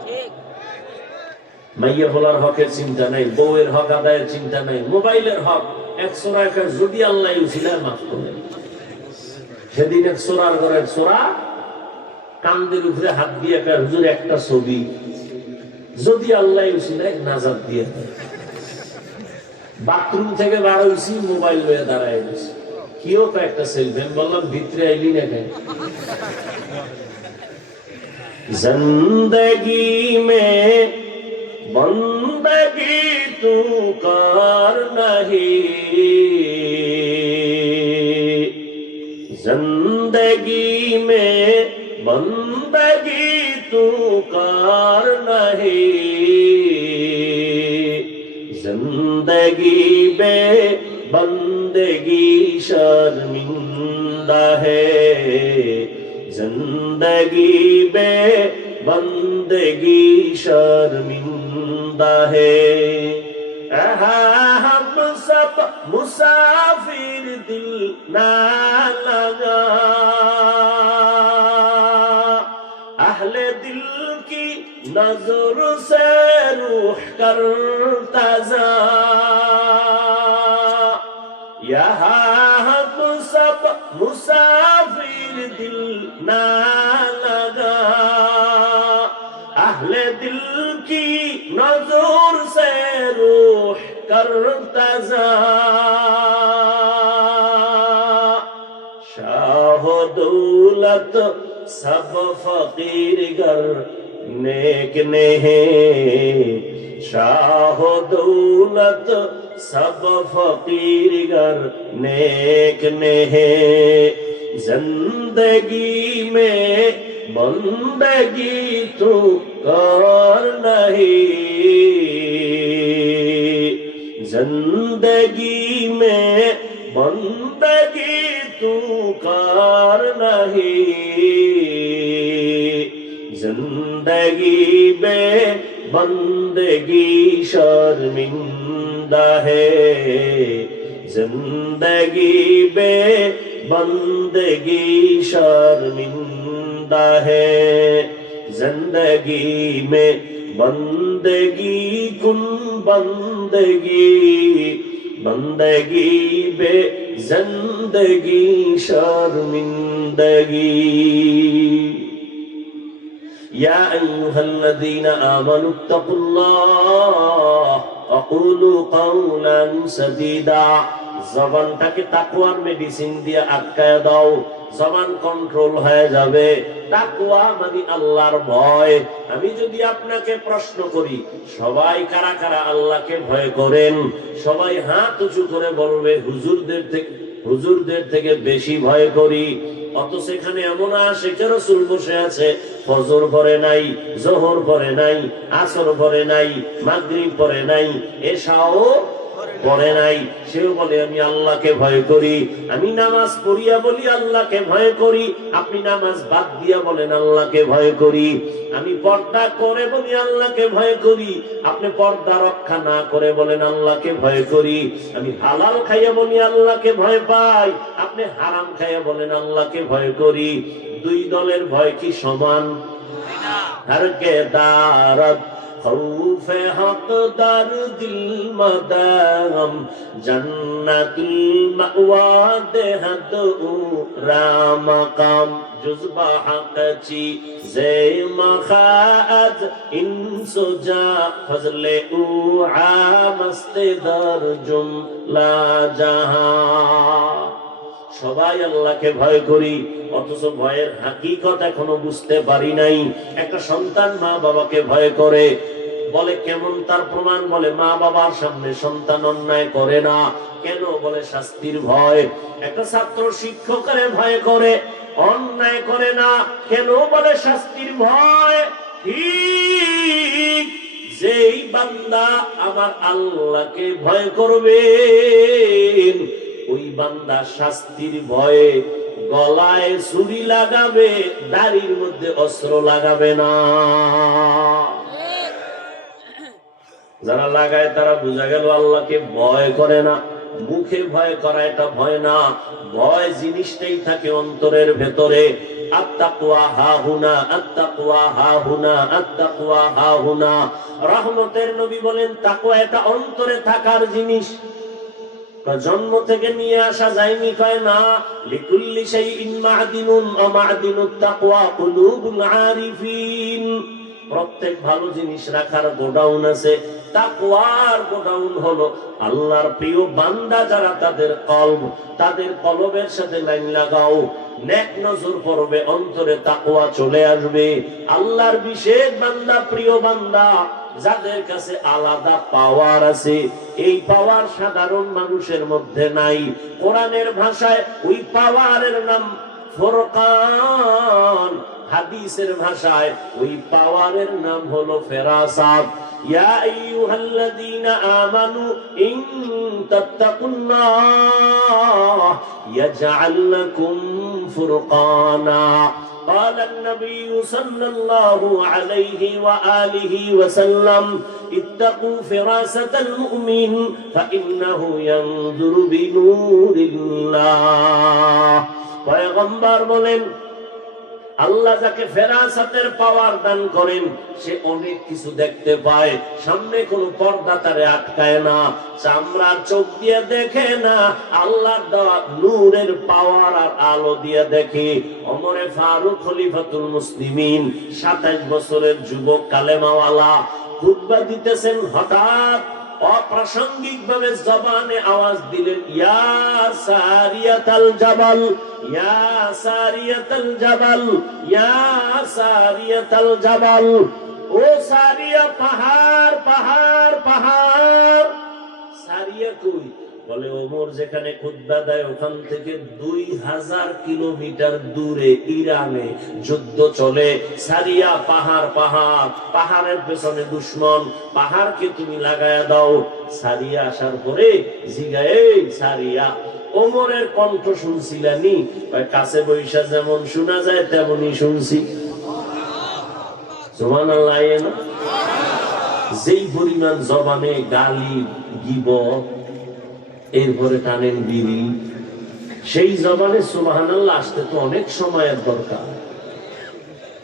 মাইয়া বলার হকের চিন্তা নাই, বউয়ের হক আদায়ের চিন্তা নাই, মোবাইলের হক। 100 টাকা যদি আল্লাহ উসিলায় মাফ করে। সেদিন 100 ঘরের ছোড়া কান্দের উপরে হাত দিয়ে হুজুর একটা ছবি, যদি আল্লাহ উসিলায় নাজাত দিয়ে দেয়। বাথরুম থেকে বার হইছি, মোবাইল লয়ে দাঁড়ায় গেছি, কিও একটা সেলফি। আমি বললাম ভিতরে আইলি না কেন? জিন্দগি মে বন্দগি তু কর নাহি, জিন্দগি মে বন্দগি তু কর নাহি, जिंदगी बे बंदगी शर्मिंदा है, जिंदगी बे बंदगी शर्मिंदा है। हम सब मुसाफिर दिल ना लगा, अहले दिल की नजर से रूह करता जा, यहाँ हम सब मुसाफिर दिल ना लगा, अहले दिल की नजर से रूह करता जा। शाह दौलत सब फकीर गर नेक ने है, शाह दौलत सब फकीर गर नेक ने है, जिंदगी में बंदगी तू कर नहीं, जिंदगी में बंदगी तू कर नहीं, जिंदगी बे बंदगी शर्मिंदा है, जिंदगी बे बंदगी शर्मिंदा है, जिंदगी में बंदगी कुन बंदगी, बंदगी बे जिंदगी शर्मिंदगी। या अय्युहल्लज़ीना आमनु इत्तक़ुल्लाह वक़ूलू क़ौलन सदीदा। জবানটাকে তাকওয়ার মেডিসিন দিয়ে আটকায় দাও, জবান কন্ট্রোল হয়ে যাবে। তাকওয়া মানে আল্লাহর ভয়। আমি যদি আপনাকে প্রশ্ন করি, সবাই কারা কারা আল্লাহকে ভয় করেন? সবাই হাত উঁচু করে বলবে হুজুরদের থেকে বেশি ভয় করি। অথচ এখানে এমন আশিক রাসূল বসে আছে, ফজর পড়ে নাই, যোহর পড়ে নাই, আসর পড়ে নাই, মাগরিব পড়ে নাই, এশাও পড়ে নাই। সেও বলে আমি আল্লাহকে ভয় করি। আমি নামাজ পড়িয়া বলি আল্লাহকে ভয় করি, আপনি নামাজ বাদ দিয়া বলেন আল্লাহকে ভয় করি। আমি পর্দা করে বলি আল্লাহকে ভয় করি, আপনি পর্দা রক্ষা না করে বলেন আল্লাহকে ভয় করি। আমি হালাল খাইয়া বলি আল্লাহকে ভয় পাই, আপনি হারাম খাইয়া বলেন আল্লাহকে ভয় করি। দুই দলের ভয় কি সমান? হরকে দারত খৌফে হক দার দিল মদাম, জান্নাতুল মাওয়া দেহত রামাকাম, জুজবা হকচি জে মখাআজ ইনসুজা ফজলে উ আমস্তে দর জুমলা জাহান। সবাই আল্লাহকে ভয় করি, অথচ ভয়ের হাকিকত এখনো বুঝতে পারি নাই। একটা সন্তান মা বাবাকে ভয় করে, বলে কেমন তার প্রমাণ? বলে মা বাবার সামনে সন্তান অন্যায় করে না। কেন? বলে শাস্তির ভয়। একটা ছাত্র শিক্ষকের ভয় করে, অন্যায় করে না। কেন? বলে শাস্তির ভয়। ঠিক যেই বান্দা আমার আল্লাহকে ভয় করবে, ওই বান্দা শাস্তির ভয়ে গলায় ছুরি লাগাবে, দাড়ির মধ্যে অস্ত্র লাগাবে না। যারা লাগায় তারা বোঝা গেল আল্লাহকে ভয় করে না। মুখে ভয় করা এটা ভয় না, ভয় জিনিসটাই থাকে অন্তরের ভেতরে। আত্তাকওয়া হাহুনা, আত্তাকওয়া হাহুনা, আত্তাকওয়া হাহুনা। রহমতের নবী বলেন তাকওয়া এটা অন্তরে থাকার জিনিস, জন্ম থেকে নিয়ে আসা যায়নি, কয় না। লিকুল্লি শাইইন মা'দিনুন ওয়া মা'দিনুত তাকওয়া কুলুবুল আরিফিন। প্রত্যেক ভালো জিনিস রাখার গোডাউন আছে, তাকওয়ার গোডাউন হলো আল্লাহর প্রিয় বান্দা যারা, তাদের কলব, তাদের কলবের সাথে লাইন লাগাও, নেক নজর পড়বে, অন্তরে তাকওয়া চলে আসবে। আল্লাহর বিশেষ বান্দা, প্রিয় বান্দা, যাদের কাছে আলাদা পাওয়ার আছে, এই পাওয়ার সাধারণ মানুষের মধ্যে নাই। কোরআনের ভাষায় ওই পাওয়ারের নাম ফুরকান, হাদিসের ভাষায় ওই পাওয়ারের নাম হলো ফেরাসাত। ইয়া আইয়ুহাল্লাযীনা আমানু ইন তাত্তাকুল্লাহ ইয়াজআল লাকুম ফুরকানা। قال النبي صلى الله عليه وآله وسلم اتقوا فراسة المؤمن فإنه ينظر بنور الله। পয়গম্বর বলেন আল্লাহ যাকে ফেরাসাতের পাওয়ার দান করেন সে অনেক কিছু দেখতে পায়, সামনে কোনো পর্দা তারে আটকায় না, চামড়ার চোখ দিয়ে দেখে না, আল্লাহর দেওয়া নূরের পাওয়ার আর আলো দিয়ে দেখে। ওমরে ফারুক খলিফাতুল মুসলিমিন 27 বছরের যুবক কালেমাওয়ালা খুতবা দিতেছেন, হঠাৎ অপ্রাসঙ্গিক ভাবে জবানে আওয়াজ দিলেন, ইয়া সারিয়াতাল জাবাল, ইয়া সারিয়াতাল জাবাল, ইয়া সারিয়াতাল জাবাল। ও সারিয়া, পাহাড় পাহাড় পাহাড়। সারিয়া কই? বলে ওমর যেখানে খুতবা দেয় ওখান থেকে 2000 কিলোমিটার দূরে ইরানে যুদ্ধ চলে। সারিয়া পাহাড় পাহাড়, পাহাড়ের পেছনে দুশমন, পাহাড়কে তুমি লাগায়া দাও। সারিয়া আসার পরে জিগায়, এই সারিয়া, ওমরের কণ্ঠ শুনছিলানি? কাছে বৈশা যেমন শোনা যায় তেমনই শুনছি। সুবহানাল্লাহ। যেই পরিমাণ জবানে গালি গীবত, এরপরে টানেন বিড়ি, সেই জবানে সুবহানাল্লাহ আসতে তো অনেক সময়ের দরকার।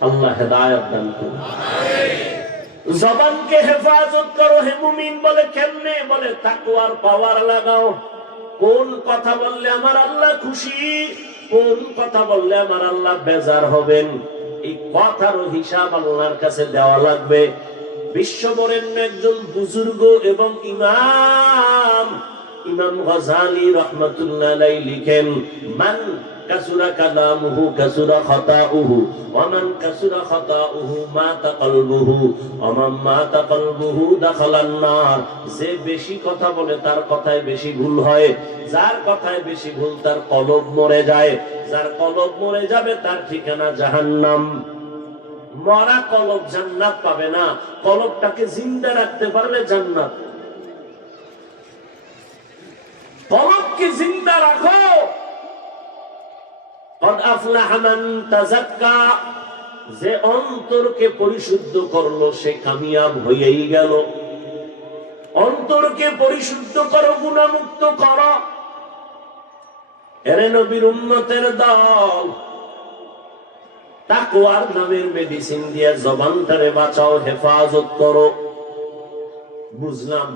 আল্লাহ হেদায়েত দান করুন। জবানকে হেফাজত করো হে মুমিন। বলে কেমনে? বলে তাকওয়ার পাওয়ার লাগাও। কোন কথা বললে আমার আল্লাহ খুশি, কোন কথা বললে আমার আল্লাহ বেজার হবেন, এই কথারও হিসাব আল্লাহর কাছে দেওয়া লাগবে। বিশ্ববরেণ্য একজন বুজুর্গ এবং ইমাম, ইমাম গজালি রাহমাতুল্লাহ আলাইহি লিখেন, মান কাসুরা কালামুহু কাসুরা খাতাউহু ওয়া মান কাসুরা খাতাউহু মাতা কলবুহু ওয়া মান মাতা কলবুহু দাখালান নার। যে বেশি কথা বলে তার কথায় বেশি ভুল হয়, যার কথায় বেশি ভুল তার কলব মরে যায়, যার কলব মরে যাবে তার ঠিকানা জাহান্নাম। মরা কলব জান্নাত পাবে না, কলবটাকে জিন্দা রাখতে পারলে জান্নাত। কলবকে জিন্দা রাখো। কদ আফলাহা মান তাযাক্কা, যে অন্তরকে পরিশুদ্ধ করলো সে কামিয়াব হয়েই গেল। অন্তরকে পরিশুদ্ধ করো, গুনাহমুক্ত করো। এরে নবীর উম্মতের দল, তাকওয়ার নামের মেডিসিন দিয়ে জবানটারে বাঁচাও, হেফাজত করো। বুঝলাম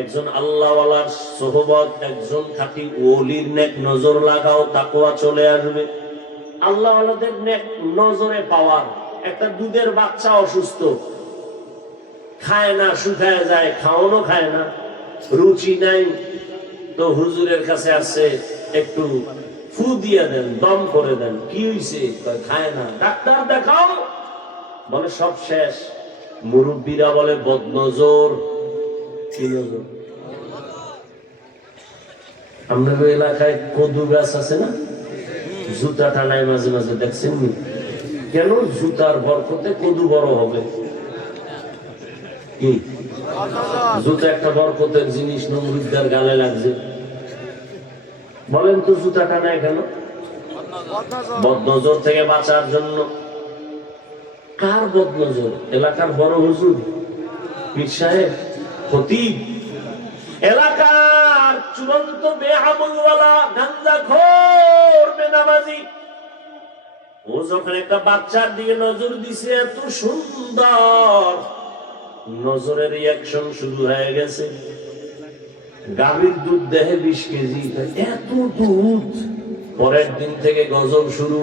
একজন আল্লাহওয়ালার সোহবত, একজন খাঁটি ওলির নেক নজর লাগাও, তাকওয়া চলে আসবে। আল্লাহওয়ালাদের নেক নজরে পাওয়ার। একটা দুধের বাচ্চা অসুস্থ, খায় না, শুকায় যায়, খাওয়ানো খায় না, রুচি নাই, তো হুজুরের কাছে আসছে, একটু ফু দিয়ে দেন, দম করে দেন। কি হইছে? খায় না। ডাক্তার দেখাও। বলে সব শেষ। মুরব্বীরা বলে বদনজর। কি নজর? আপনাদের এলাকায় কদু গাছ আছে না? জুতা টানায় মাঝে মাঝে, দেখছেন নি? কেন? জুতার বরকতে কদু বড় হবে। কি জুতা একটা বরকতের জিনিস, নমরুদ্দার গালে লাগছে। বলেন তো জুতা টানায় কেন? বদনজর থেকে বাঁচার জন্য। কার বদনজর? এলাকার বড় হুজুর, পীর সাহেব, খতিব, এলাকার জীবন্ত বেআমলওয়ালা গাঞ্জাখোর বেনামাজি, ও যখন একটা বাচ্চার দিকে নজর দিছে, এত সুন্দর নজরের রিয়াকশন শুরু হয়ে গেছে। গাভীর দুধ দেহে 20 কেজি, এত দুধ। পরের দিন থেকে গজব শুরু।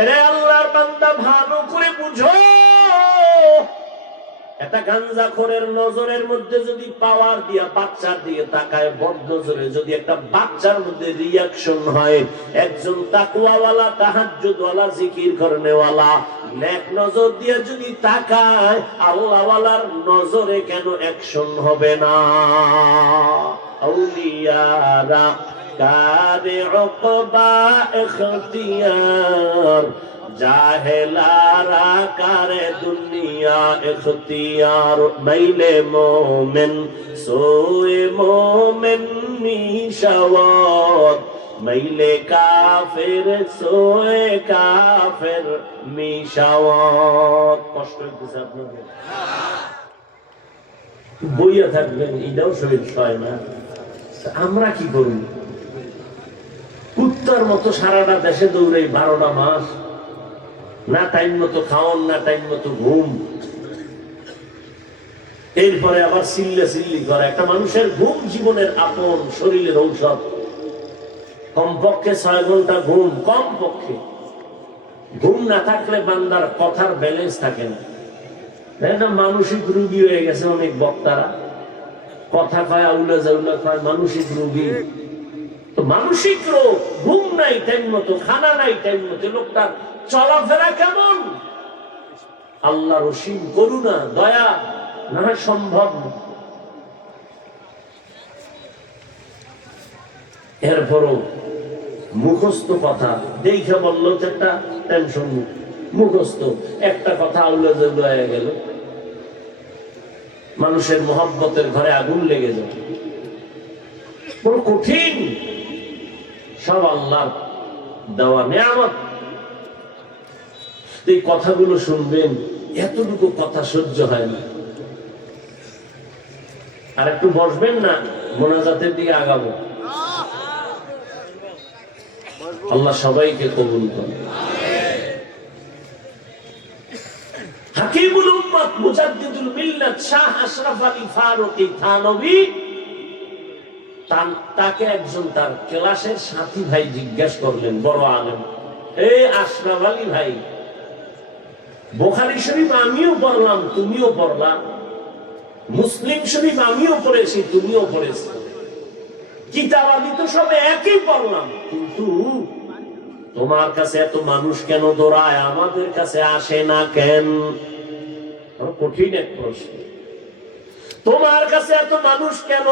এরে আল্লাহর বান্দা, ভালো করে বুঝো, একটা গাঞ্জাখোরের নজরের মধ্যে যদি পাওয়ার দিয়া বাচ্চার দিকে তাকায়, বদ্ধ নজরে যদি একটা বাচ্চার মধ্যে রিয়াকশন হয়, একজন তাকওয়াওয়ালা, তাহাজ্জুদওয়ালা, জিকির করনেওয়ালা নেক নজর দিয়ে যদি তাকায়, আল্লাহওয়ালার নজরে কেন অ্যাকশন হবে না? আউলিয়ারা কারে উকবা ইখতিয়ার, জাহেলারা কারে দুনিয়া ইখতিয়ার। মাইলে মোমেন সোয়ে মোমেন নিশাওয়াত, মাইলে কাফের সোয়ে কাফের মিশাওয়াত। কষ্ট হইতেছে আপনাদের? বইয়া থাকবেন, এটাও শহীদ হয় না। আমরা কি করব? কুত্তার মতো সারাটা দেশে দৌড়াই 12টা মাস, না টাইম মতো খাওয়ান, না টাইম মতো ঘুম। এরপরে আবার চিল্লি করে। একটা মানুষের ঘুম জীবনের আপন, শরীরের ঔষধ। কমপক্ষে 6 ঘন্টা ঘুম, কমপক্ষে। ঘুম না থাকলে বান্দার কথার ব্যালেন্স থাকে না। একটা মানসিক রোগী হয়ে গেছে অনেক বক্তারা, কথা কয় আউলা জাউলা কয়, মানসিক রোগী। তো মানসিক রোগ, ঘুম নাই টাইম মতো, খানা নাই টাইম মতো, লোকটার চলাফেরা কেমন? আল্লাহ রসিম, করুণা, দয়া না হয় সম্ভব না। এরপরও মুখস্থ কথা দেখে বললো যে একটা টেনশন, মুখস্থ একটা কথা আউলা জাউলা হয়ে গেল, মানুষের মহব্বতের ঘরে আগুন লেগে যায়। বড় কঠিন। সব আল্লাহর দেওয়া নিয়ামত। এই কথাগুলো শুনবেন, এতটুকু কথা সহ্য হয় না। আর একটু বসবেন না, মোনাজাতের দিকে আগাবো। আল্লাহ সবাইকে কবুল করে। হাকিমুল উম্মত মুজাদ্দিদুল মিল্লাত শাহ আশরাফ আলী ফারুকী থানভী, তাকে একজন তার ক্লাসের সাথী ভাই জিজ্ঞাসা করলেন, বড় আলেম, এই আশরাফ আলী ভাই, বুখারী শরীফ আমিও পড়লাম, তুমিও পড়লা, মুসলিম শরীফ আমিও পড়েছি, তুমিও পড়েছি, কিতাব আমি তো সব একই পড়লাম, কিন্তু তোমার কাছে এত মানুষ কেন দৌড়ায়, আমাদের কাছে আসে না কেন? কঠিন এক প্রশ্ন। তোমার কাছে এত মানুষ কেন,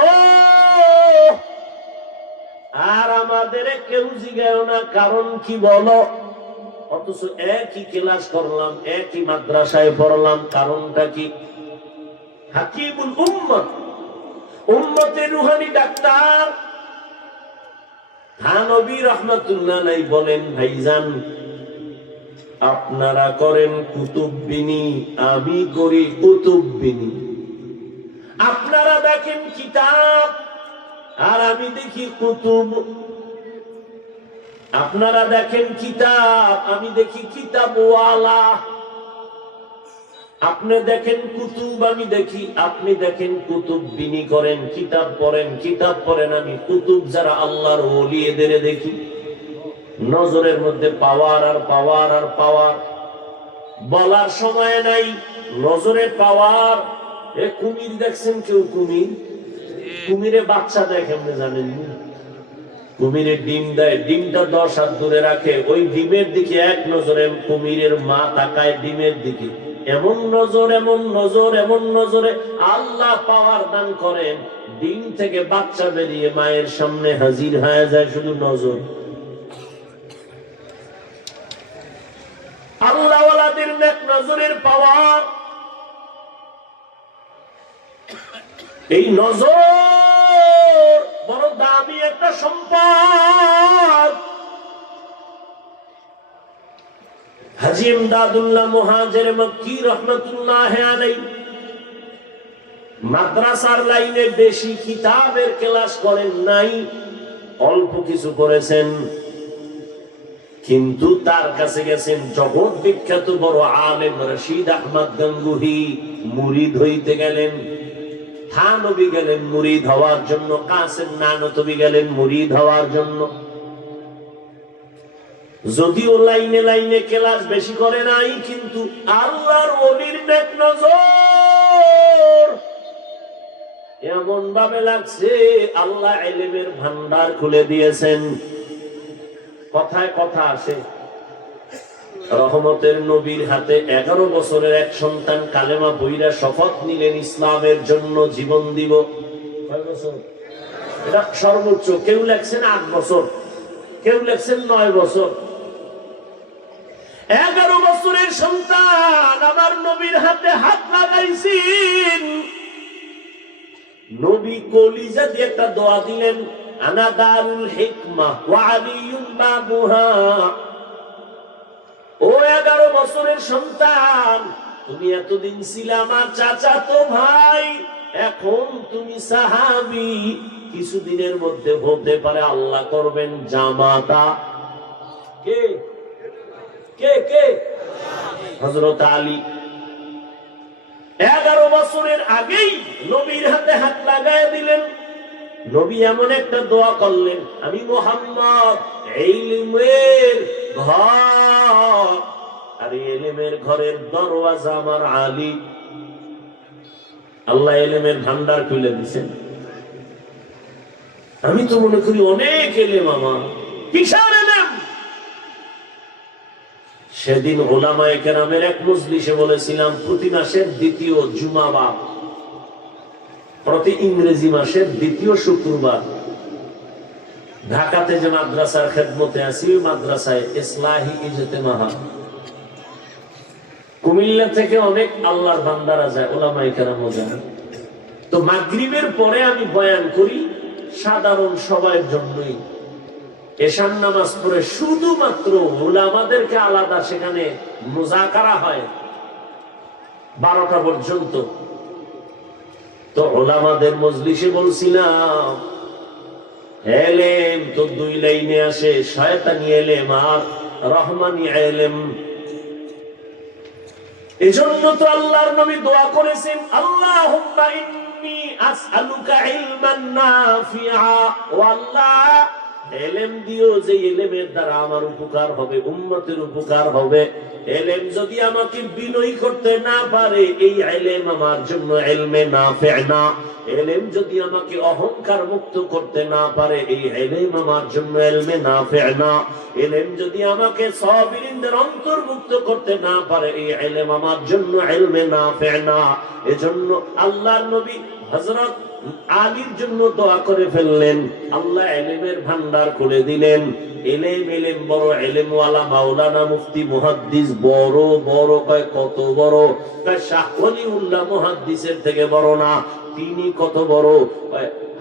আর আমাদের কেউ জিজ্ঞাসা না কারণ কি বলো? অথচ একই ক্লাস করলাম, একই মাদ্রাসায় পড়লাম, কারণটা কি? হাকিমুল উম্মত, উম্মতের রুহানি ডাক্তার থানভী রহমাতুল্লাহ আলাইহি বলেন, ভাইজান, আপনারা করেন কুতুববিনী, আমি করি কুতুববিনী। আপনারা দেখেন কিতাব, আর আমি দেখি কুতুব। আপনারা দেখেন কিতাব, আমি দেখি কিতাবওয়ালা। আপনি দেখেন কুতুব, আমি দেখি, আপনি দেখেন কুতুব বিনি করেন, কিতাব পড়েন, কিতাব পড়েন, আমি কুতুব যারা আল্লাহর ওলি এদের দেখি। নজরের মধ্যে পাওয়ার আর পাওয়ার আর পাওয়ার, বলার সময় নাই। নজরে পাওয়ার। এ কুমির দেখছেন কেউ? কুমির, কুমিরে বাচ্চা দেয় কেমনে জানেন? কুমিরের ডিম দেয়, ডিমটা 10 হাত দূরে রাখে, ওই ডিমের দিকে এক নজরে কুমিরের মা তাকায় ডিমের দিকে। এমন নজর, এমন নজর, এমন নজরে আল্লাহ পাওয়ার দান করেন, ডিম থেকে বাচ্চা বেরিয়ে মায়ের সামনে হাজির হয়ে যায়, শুধু নজর। আল্লাহওয়ালাদের নেক নজরের পাওয়ার। এই নজর বড় দামি একটা সম্পদ। হাজী ইমদাদুল্লাহ মুহাজির মক্কি রহমাতুল্লাহ আলাইহি মাদ্রাসার লাইনে বেশি কিতাবের ক্লাস করেন নাই, অল্প কিছু করেছেন, কিন্তু তার কাছে গেছেন জগৎ বিখ্যাত বড় আলেম রশিদ আহমদ গঙ্গুহি, মুরিদ হইতে গেলেন। থানবী গেলেন মুরিদ হওয়ার জন্য, কাসেম নানতবী গেলেন মুরিদ হওয়ার জন্য। যদিও লাইনে লাইনে ক্লাস বেশি করে নাই, কিন্তু আল্লাহর ওলির নেক নজর এমন ভাবে লাগছে আল্লাহ ইলমের ভান্ডার খুলে দিয়েছেন। কথায় কথা আসে, রহমতের নবীর হাতে 11 বছরের এক সন্তান কালেমা পড়া শপথ নিলেন ইসলামের জন্য জীবন দিব। কয় বছর? এটা সর্বোচ্চ। কেউ লেখছেন 8 বছর, কেউ লেখছেন 9 বছর। 11 বছরের সন্তান আমার নবীর হাতে হাত লাগাইছেন। নবী কলিজা দিয়ে একটা দোয়া দিলেন, আনা দারুল হিকমা ওয়া আলিয়ুন বাবুহা। ও 11 বছরের সন্তান, তুমি এতদিন ছিলে আমার চাচাতো ভাই, এখন তুমি সাহাবী, কিছুদিনের মধ্যে হতে পারে আল্লাহ করবেন জামাতা। কে কে কে? হযরত আলী। 11 বছরের আগেই নবীর হাতে হাত লাগায় দিলেন। নবী এমন একটা দোয়া করলেন, আমি মুহাম্মদ ইলমের ঘর, আর ইলমের ঘরের দরওয়াজা আমার আলী। আল্লাহ ইলমের ভান্ডার খুলে দিয়েছেন। আমি তো মনে করি অনেক ইলম আমার, কিসের ইলম? সেদিন উলামায়ে কেরামের এক মজলিসে বলেছিলাম, প্রতি মাসের দ্বিতীয় জুমাবার, প্রতি ইংরেজি মাসের দ্বিতীয় শুক্রবার ঢাকাতে যে মাদ্রাসার খেদমতে আছি, মাদ্রাসায় ইসলাহি ইজতেমা হয়। কুমিল্লা থেকে অনেক আল্লাহর বান্দারা যায়, উলামায়ে কেরামও যায়। তো মাগরিবের পরে আমি বয়ান করি সাধারণ সবার জন্যই। এশার নামাজ পড়ে শুধুমাত্র উলামাদেরকে আলাদা সেখানে মুযাকারা হয় 12টা পর্যন্ত। তো উলামাদের মজলিসে বলছিলাম, ইলম তো 2 লাইনে আসে, শয়তানি ইলম আর রহমানি ইলম। এজন্য তো আল্লাহর নবী দোয়া করেছেন, আল্লাহুম্মা ইন্নী আসআলুকা ইলমান নাফিআ, ও আল্লাহ ইলম দিও যে ইলমের দ্বারা আমার উপকার হবে, উম্মতের উপকার হবে। ইলম যদি আমাকে বিনয়ী করতে না পারে, এই ইলম আমার জন্য ইলমে নাফি' না। ইলম যদি আমাকে অহংকার মুক্ত করতে না পারে, এই ইলম আমার জন্য ইলমে নাফি' না। ইলম যদি আমাকে সাবিরিনদের অন্তর্ভুক্ত করতে না পারে, এই ইলম আমার জন্য ইলমে নাফি' না। এজন্য আল্লাহর নবী হযরত আলীর জন্য দোয়া করে ফেললেন, আল্লাহ ইলমের ভান্ডার খুলে দিলেন। ইলম বড়, ইলমওয়ালা মাওলানা মুফতি মুহাদ্দিস বড় বড়। কয় কত বড়? কয় শাহ ওলিউল্লাহ মুহাদ্দিসের থেকে বড় না। তিনি কত বড়?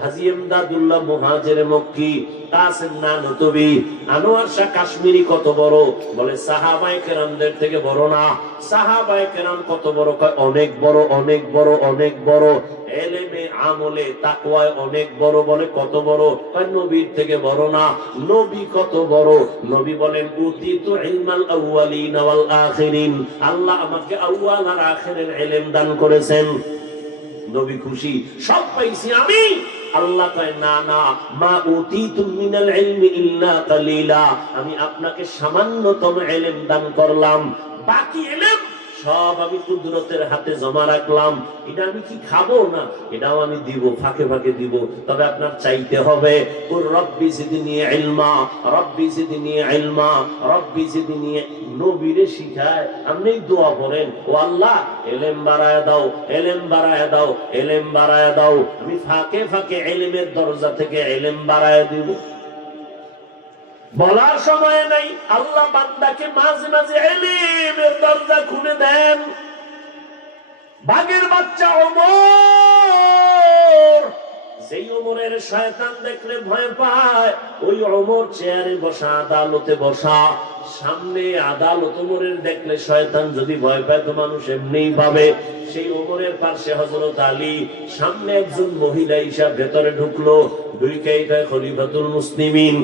হাজী ইমদাদুল্লাহ মুহাজির মক্কি, কাসেম নানতবী, আনোয়ার শাহ কাশ্মীরি কত বড়? বলে সাহাবায়ে কেরামদের থেকে বড় না। সাহাবায়ে কেরাম কত বড়? কয় অনেক বড়, অনেক বড়, অনেক বড়। ইলমে আমলে তাকওয়ায় অনেক বড়। বলে কত বড়? কয় নবীর থেকে বড় না। নবী কত বড়? নবী বলেন উতিতু ইলমাল আউয়ালিন ওয়াল আখিরিন, আল্লাহ আমাকে আউয়াল আর আখিরের ইলম দান করেছেন। নবী খুশি, সব পাইছি আমি। আল্লাহ কয় না না, মা উতিতুম মিনাল ইলমি ইল্লা কালিলা, আমি আপনাকে সামান্যতম ইলম দান করলাম, বাকি ইলম সব আমি কুদরতের হাতে জমা রাখলাম। এটা আমি কি খাবো না? এটাও আমি দিব, ফাঁকে ফাঁকে দিব। তবে আপনার চাইতে হবে, কুর রব্বি জিদনি ইলমা, রব্বি জিদনি ইলমা, রব্বি জিদনি। নবীরে শিখায় আপনি দোয়া করেন, ও আল্লাহ ইলম বাড়ায় দাও, ইলম বাড়ায় দাও, ইলম বাড়ায় দাও। আমি ফাঁকে ফাঁকে ইলমের দরজা থেকে ইলম বাড়ায় দিব। বলার সময় নাই, আল্লাহ বান্দাকে মাঝে মাঝে ইলমের দরজা খুলে দেন। বাগের বাচ্চা ওমর, যেই ওমরের দেখলে, শয়তান দেখলে ভয় পায়। ওই ওমর চেয়ারে বসা, আদালতে বসা, সামনে আদালত ওমরের দেখলে শয়তান যদি ভয় পায় তো মানুষ এমনিই পাবে। সেই ওমরের পাশে হযরত আলী, সামনে একজন মহিলা ঈশা ভেতরে ঢুকলো, ঢুকেই কয়, খলিফাতুল মুসলিমিন,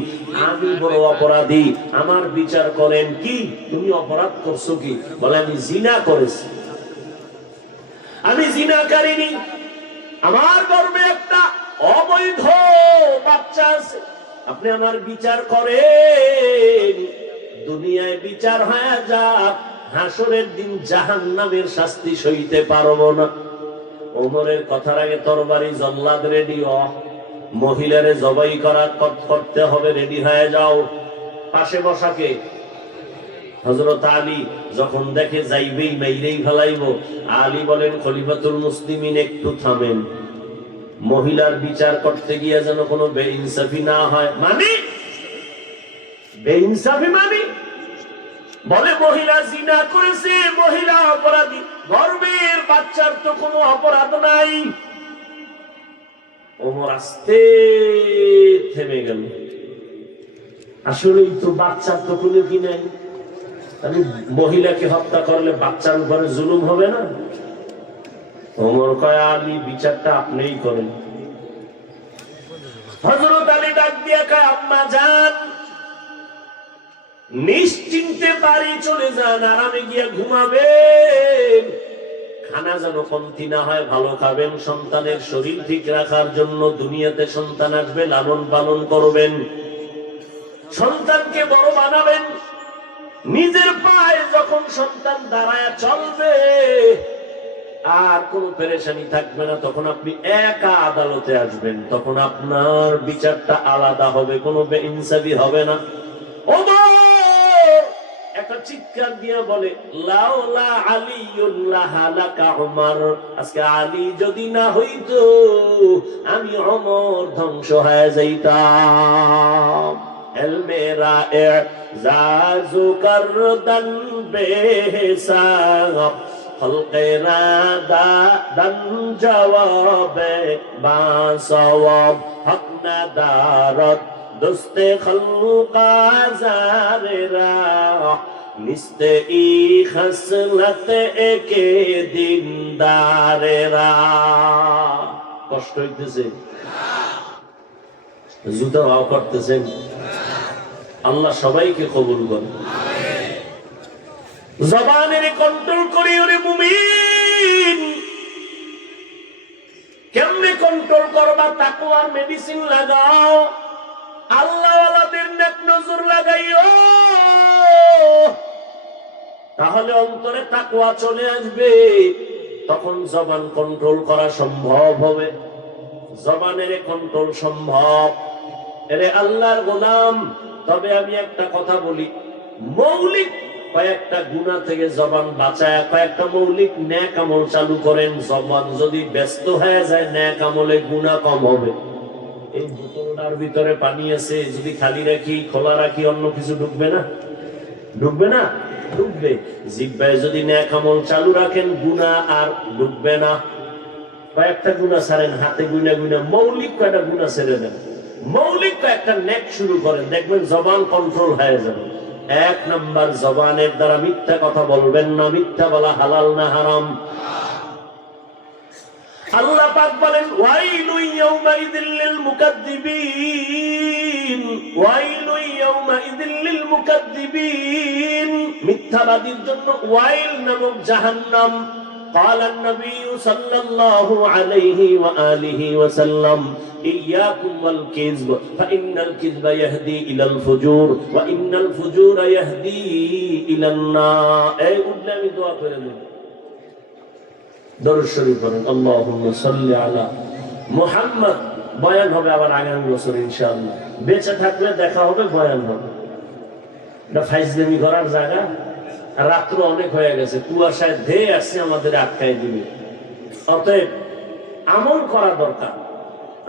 আমি বড় অপরাধী, আমার বিচার করেন। কি তুমি অপরাধ করছো? কি বলে, আমি জিনা করেছি, আমি জিনা করিনি, আমার গর্ভে একটা অবৈধ বাচ্চা আছে, আপনি আমার বিচার করেন। দুনিয়ায় বিচার হয়ে যাক, হাসরের দিন জাহান্নামের শাস্তি সইতে পারবো না। ওমরের কথার আগে তরবারি জল্লাদ রেডি, মহিলারে জবাই করা করতে হবে, রেডি হয়ে যাও। পাশে বসাকে হযরত আলী যখন দেখে যাইবেই মেইরেই ফেলাইবো, আলী বলেন, খলিফাতুল মুসলিমিন একটু থামেন, মহিলার বিচার করতে গিয়ে যেন কোনো বেইনসাফি না হয়। মানে বেইনসাফি মানে বলে, মহিলা জিনা করেছে, মহিলা অপরাধী, গর্ভের বাচ্চার তো কোনো অপরাধ নাই। ওমর আস্তে থেমে গেল। আসলেই তো বাচ্চার তো কোনো কি নাই, আমি মহিলাকে হত্যা করলে বাচ্চার উপরে জুলুম হবে না? ওমর কয়, আলী বিচারটা আপনিই করেন। হযরত আলী ডাক দিয়া কয়, আম্মা জান, নিশ্চিন্তে বাড়ি চলে যান, আরামে গিয়া ঘুমাবেন, খানা যেন কমতি না হয়, ভালো খাবেন, সন্তানের শরীর ঠিক রাখার জন্য। দুনিয়াতে সন্তান আসবে, লালন পালন করবেন, সন্তানকে বড় বানাবেন। নিজের পায়ে যখন সন্তান দাঁড়ায় চলবে, আর কোনো পেরেশানি থাকবে না, তখন আপনি একা আদালতে আসবেন, তখন আপনার বিচারটা আলাদা হবে, কোনো বেইনসাফি হবে না। একটা চিৎকার দিয়ে বলে, লাউলা আলিউল্লাহ লাকা উমর, আজকে আলী যদি না হইতো আমি ওমর ধ্বংস হয়ে যাইতাম। এল মেরা এজাজু করদান বেহিসাব, খলকেরা দান জওয়াবে বাসওয়াব, হক না দারত দোস্তে খলকা জারেরা, নিস্তে ই খসলত একে দিনদারেরা। কষ্ট হইতেছে? জুতা ভাও করতেছেন? আল্লাহ সবাইকে কবুল করুন। জবানের কন্ট্রোল করি ওরে মুমিন। কেমনে কন্ট্রোল করবা? তাকওয়ার মেডিসিন লাগাও, আল্লাহওয়ালাদের নেক নজর লাগাইও, তাহলে অন্তরে তাকওয়া চলে আসবে, তখন জবান কন্ট্রোল করা সম্ভব হবে। জবানের কন্ট্রোল সম্ভব। এরে আল্লাহর গোলাম, তবে আমি একটা কথা বলি, মৌলিক কয়েকটা গুনাহ থেকে জবান বাঁচায় কয়েকটা মৌলিক নেক আমল চালু করেন। জবান যদি ব্যস্ত হয়ে যায়, নেক আমলে গুনাহ কম হবে। এই বোতলটার ভিতরে পানি আছে, যদি খালি রাখি, খোলা রাখি, অন্য কিছু ঢুকবে না? ঢুকবে না? ঢুকবে। জিহ্বায় যদি নেক আমল চালু রাখেন, গুনাহ আর ঢুকবে না। কয়েকটা গুনাহ ছাড়েন, হাতে গুনা গুনা মৌলিক কয়েকটা গুনাহ ছেড়ে দেন, মৌলিক কয়েকটা নেক শুরু করেন, দেখবেন জবান কন্ট্রোল হয়ে যাবে। এক নাম্বার, জবানের দ্বারা মিথ্যা কথা বলবেন না। মিথ্যা বলা হালাল না হারাম? আল্লাহ পাক বলেন, ওয়াইলু ইয়াউমাইযিল লিল মুকাদ্দিবিন, ওয়াইলু ইয়াউমাইযিল লিল মুকাদ্দিবিন, মিথ্যাবাদীর জন্য ওয়াইল নামক জাহান্নাম। قال النبي صلى الله عليه وآله وسلم إياكم والكذب فإن الكذب يهدي إلى الفجور وإن الفجور يهدي إلى النار। এই উঠলে আমি দোয়া করে দেব, দরুদ শরীফ পড়েন, আল্লাহুম্মা সাল্লি আলা মুহাম্মদ। বয়ান হবে আবার আগামী বছর ইনশাআল্লাহ, বেঁচে থাকলে দেখা হবে, বয়ান হবে। এটা ফাইজলামি করার জায়গা। রাত্র অনেক হয়ে গেছে, কুয়াশায় ধেয়ে আসছে, আমাদের আটকায় দিবে। অতএব আমল করা দরকার।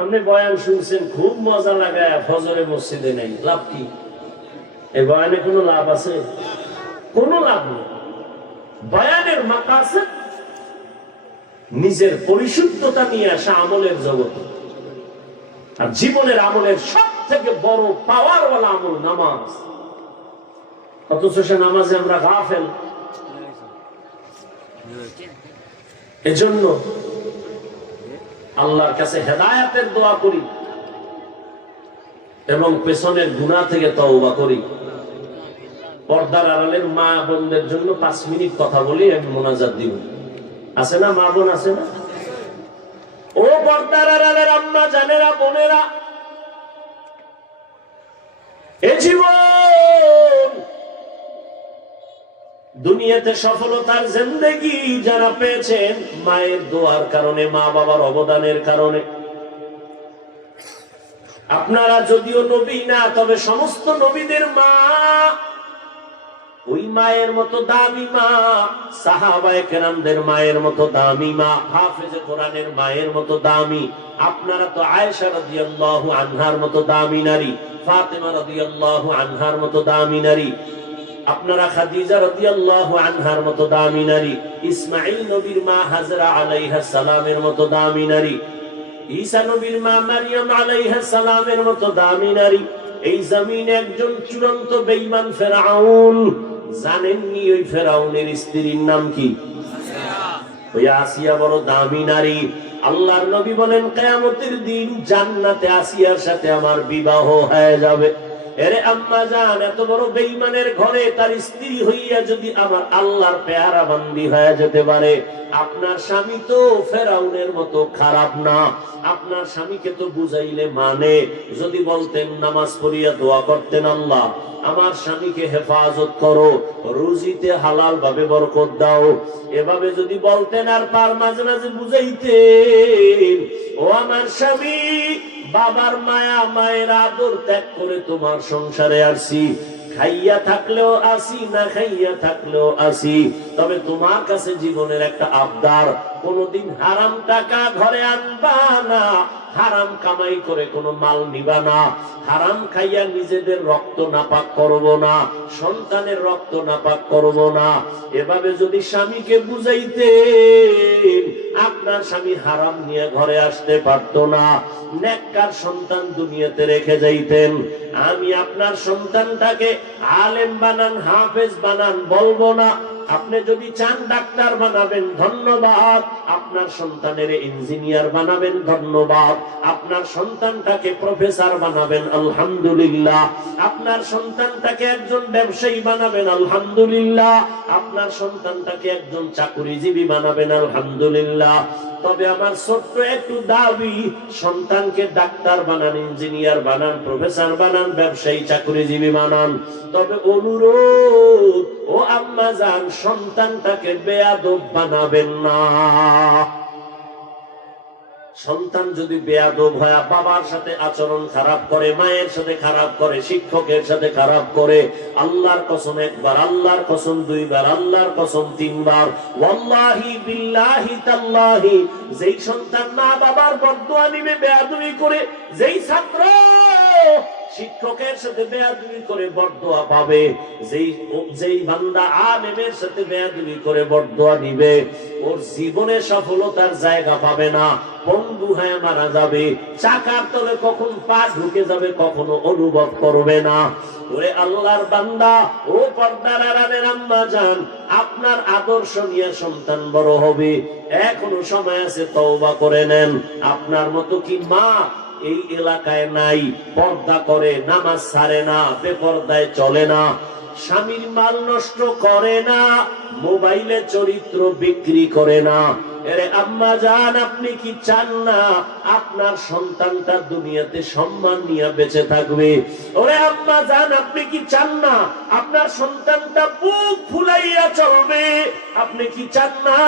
আপনি বয়ান শুনছেন, খুব মজা লাগায় ফজরে মসজিদে নেই, লাভ কি? এই বয়ানে কোনো লাভ আছে? কোনো লাভ নেই। বয়ানের মাকাসিদ নিজের পরিশুদ্ধতা নিয়ে আসা আমলের জগতে। আর জীবনের আমলের সব থেকে বড় পাওয়ারওয়ালা আমল নামাজ, অথচ সে নামাজে আমরা গাফেল। এজন্য আল্লাহর কাছে হেদায়েতের দোয়া করি এবং পেছনের গুনাহ থেকে তওবা করি। পর্দার আড়ালের মা বোনদের জন্য 5 মিনিট কথা বলি, আমি মোনাজাত দিব। আছে না মা বোন? আছে না? ও পর্দার আড়ালের আম্মা জানেরা, বোনেরা, এ জীবন দুনিয়াতে সফলতার জিন্দেগি যারা পেয়েছেন মায়ের দোয়ার কারণে, মা বাবার অবদানের কারণে। আপনারা যদিও নবী না, তবে সমস্ত নবীদের মা ওই মায়ের মতো দামি মা, সাহাবায়ে কেরামদের মায়ের মতো দামি মা, হাফেজে কোরআনের মায়ের মতো দামি। আপনারা তো আয়েশা রাদিয়াল্লাহু আনহার মতো দামি নারী, ফাতেমা রাদিয়াল্লাহু আনহার মতো দামি নারী, আপনারা খাদিজা রাদিয়াল্লাহু আনহার মতো দামি নারী, ইসমাঈল নবীর মা হাজরা আলাইহাস সালামের মতো দামি নারী, ঈসা নবীর মা মারইয়াম আলাইহাস সালামের মতো দামি নারী। এই জমিনে একজন চূড়ান্ত বেঈমান ফেরাউন, জানেননি ওই ফেরাউনের স্ত্রীর নাম কি? ওই আসিয়া বড় দামি নারী। আল্লাহর নবী বলেন কিয়ামতের দিন জান্নাতে আসিয়ার সাথে আমার বিবাহ হয়ে যাবে। এরে আম্মা জান, এত বড় বেঈমানের ঘরে তার স্ত্রী হইয়া যদি আমার আল্লাহর পেয়ারা বান্দি হয়ে যেতে পারে, আপনার স্বামী তো ফেরাউনের মতো খারাপ না। আপনার স্বামীকে তো বুঝাইলে মানে, যদি বলতেন নামাজ পড়িয়া দোয়া করতেন, আল্লাহ আমার স্বামীকে হেফাজত করো, রুজিতে হালাল ভাবে বরকত দাও, এভাবে যদি বলতেন, আর তার মাঝে মাঝে বুঝাইতেন, ও আমার স্বামী, বাবার মায়া মায়ের আদর ত্যাগ করে তোমার সংসারে আসি, খাইয়া থাকলেও আসি, না খাইয়া থাকলেও আসি, তবে তোমার কাছে জীবনের একটা আবদার, কোনদিন হারাম টাকা ঘরে আনবা না, হারাম কামাই করে কোনো মাল নিবা না, হারাম খাইয়া নিজেদের রক্ত নাপাক করব না, সন্তানের রক্ত নাপাক করব না। এভাবে যদি স্বামীকে বুঝাইতেন, আপনার স্বামী হারাম নিয়ে ঘরে আসতে পারতো না, নেককার সন্তান দুনিয়াতে রেখে যাইতেন। আমি আপনার সন্তানটাকে আলেম বানান, হাফেজ বানান বলবো না। আপনি যদি চান ডাক্তার বানাবেন, ধন্যবাদ। আপনার সন্তানের ইঞ্জিনিয়ার বানাবেন, ধন্যবাদ। আপনার সন্তানটাকে প্রফেসর বানাবেন, আলহামদুলিল্লাহ। আপনার সন্তানটাকে একজন ব্যবসায়ী বানাবেন, আলহামদুলিল্লাহ। আপনার সন্তানটাকে একজন চাকরিজীবী বানাবেন, আলহামদুলিল্লাহ। তবে আমার ছোট্ট একটু দাবি, সন্তানকে ডাক্তার বানান, ইঞ্জিনিয়ার বানান, প্রফেসর বানান, ব্যবসায়ী চাকরিজীবী বানান, তবে অনুরোধ, ও আম্মা জান, সন্তানটাকে বেয়াদব বানাবেন না। সন্তান যদি বেয়াদব হয়, বাবার সাথে আচরণ খারাপ করে, মায়ের সাথে খারাপ করে, শিক্ষকের সাথে খারাপ করে, আল্লাহর কসম একবার, আল্লাহর কসম দুইবার, আল্লাহর কসম তিনবার, ওয়াল্লাহি বিল্লাহি তাল্লাহি, যেই সন্তান মা বাবার বদদুয়া নিবে বেয়াদবি করে, যেই ছাত্র শিক্ষকের সাথে বেয়াদবি করে বদদুয়া পাবে, যেই বান্দা আলেমের সাথে বেয়াদবি করে বদদুয়া নিবে, ওর জীবনে সফলতার জায়গা পাবে না, পঙ্গু হয়ে মারা যাবে, চাকার তলে কখন পা ঢুকে যাবে কখনো অনুভব করবে না। ওরে আল্লাহর বান্দা, ও পর্দার আড়ালের আম্মা জান, আপনার আদর্শ নিয়ে সন্তান বড় হবে, এখনো সময় আছে, তওবা করে নেন। আপনার মতো কি মা এই এলাকায় নাই? পর্দা করে, নামাজ ছাড়ে না, বেপর্দায় চলে না, স্বামীর মাল নষ্ট করে না, মোবাইলে চরিত্র বিক্রি করে না। এরে আম্মা জান, আপনি কি চান না আপনার সন্তানটা দুনিয়াতে সম্মান নিয়ে বেঁচে থাকবে? ওরে আম্মা জান, আপনি কি চান না আপনার সন্তানটা বুক ফুলাইয়া চলবে? আপনি কি চান না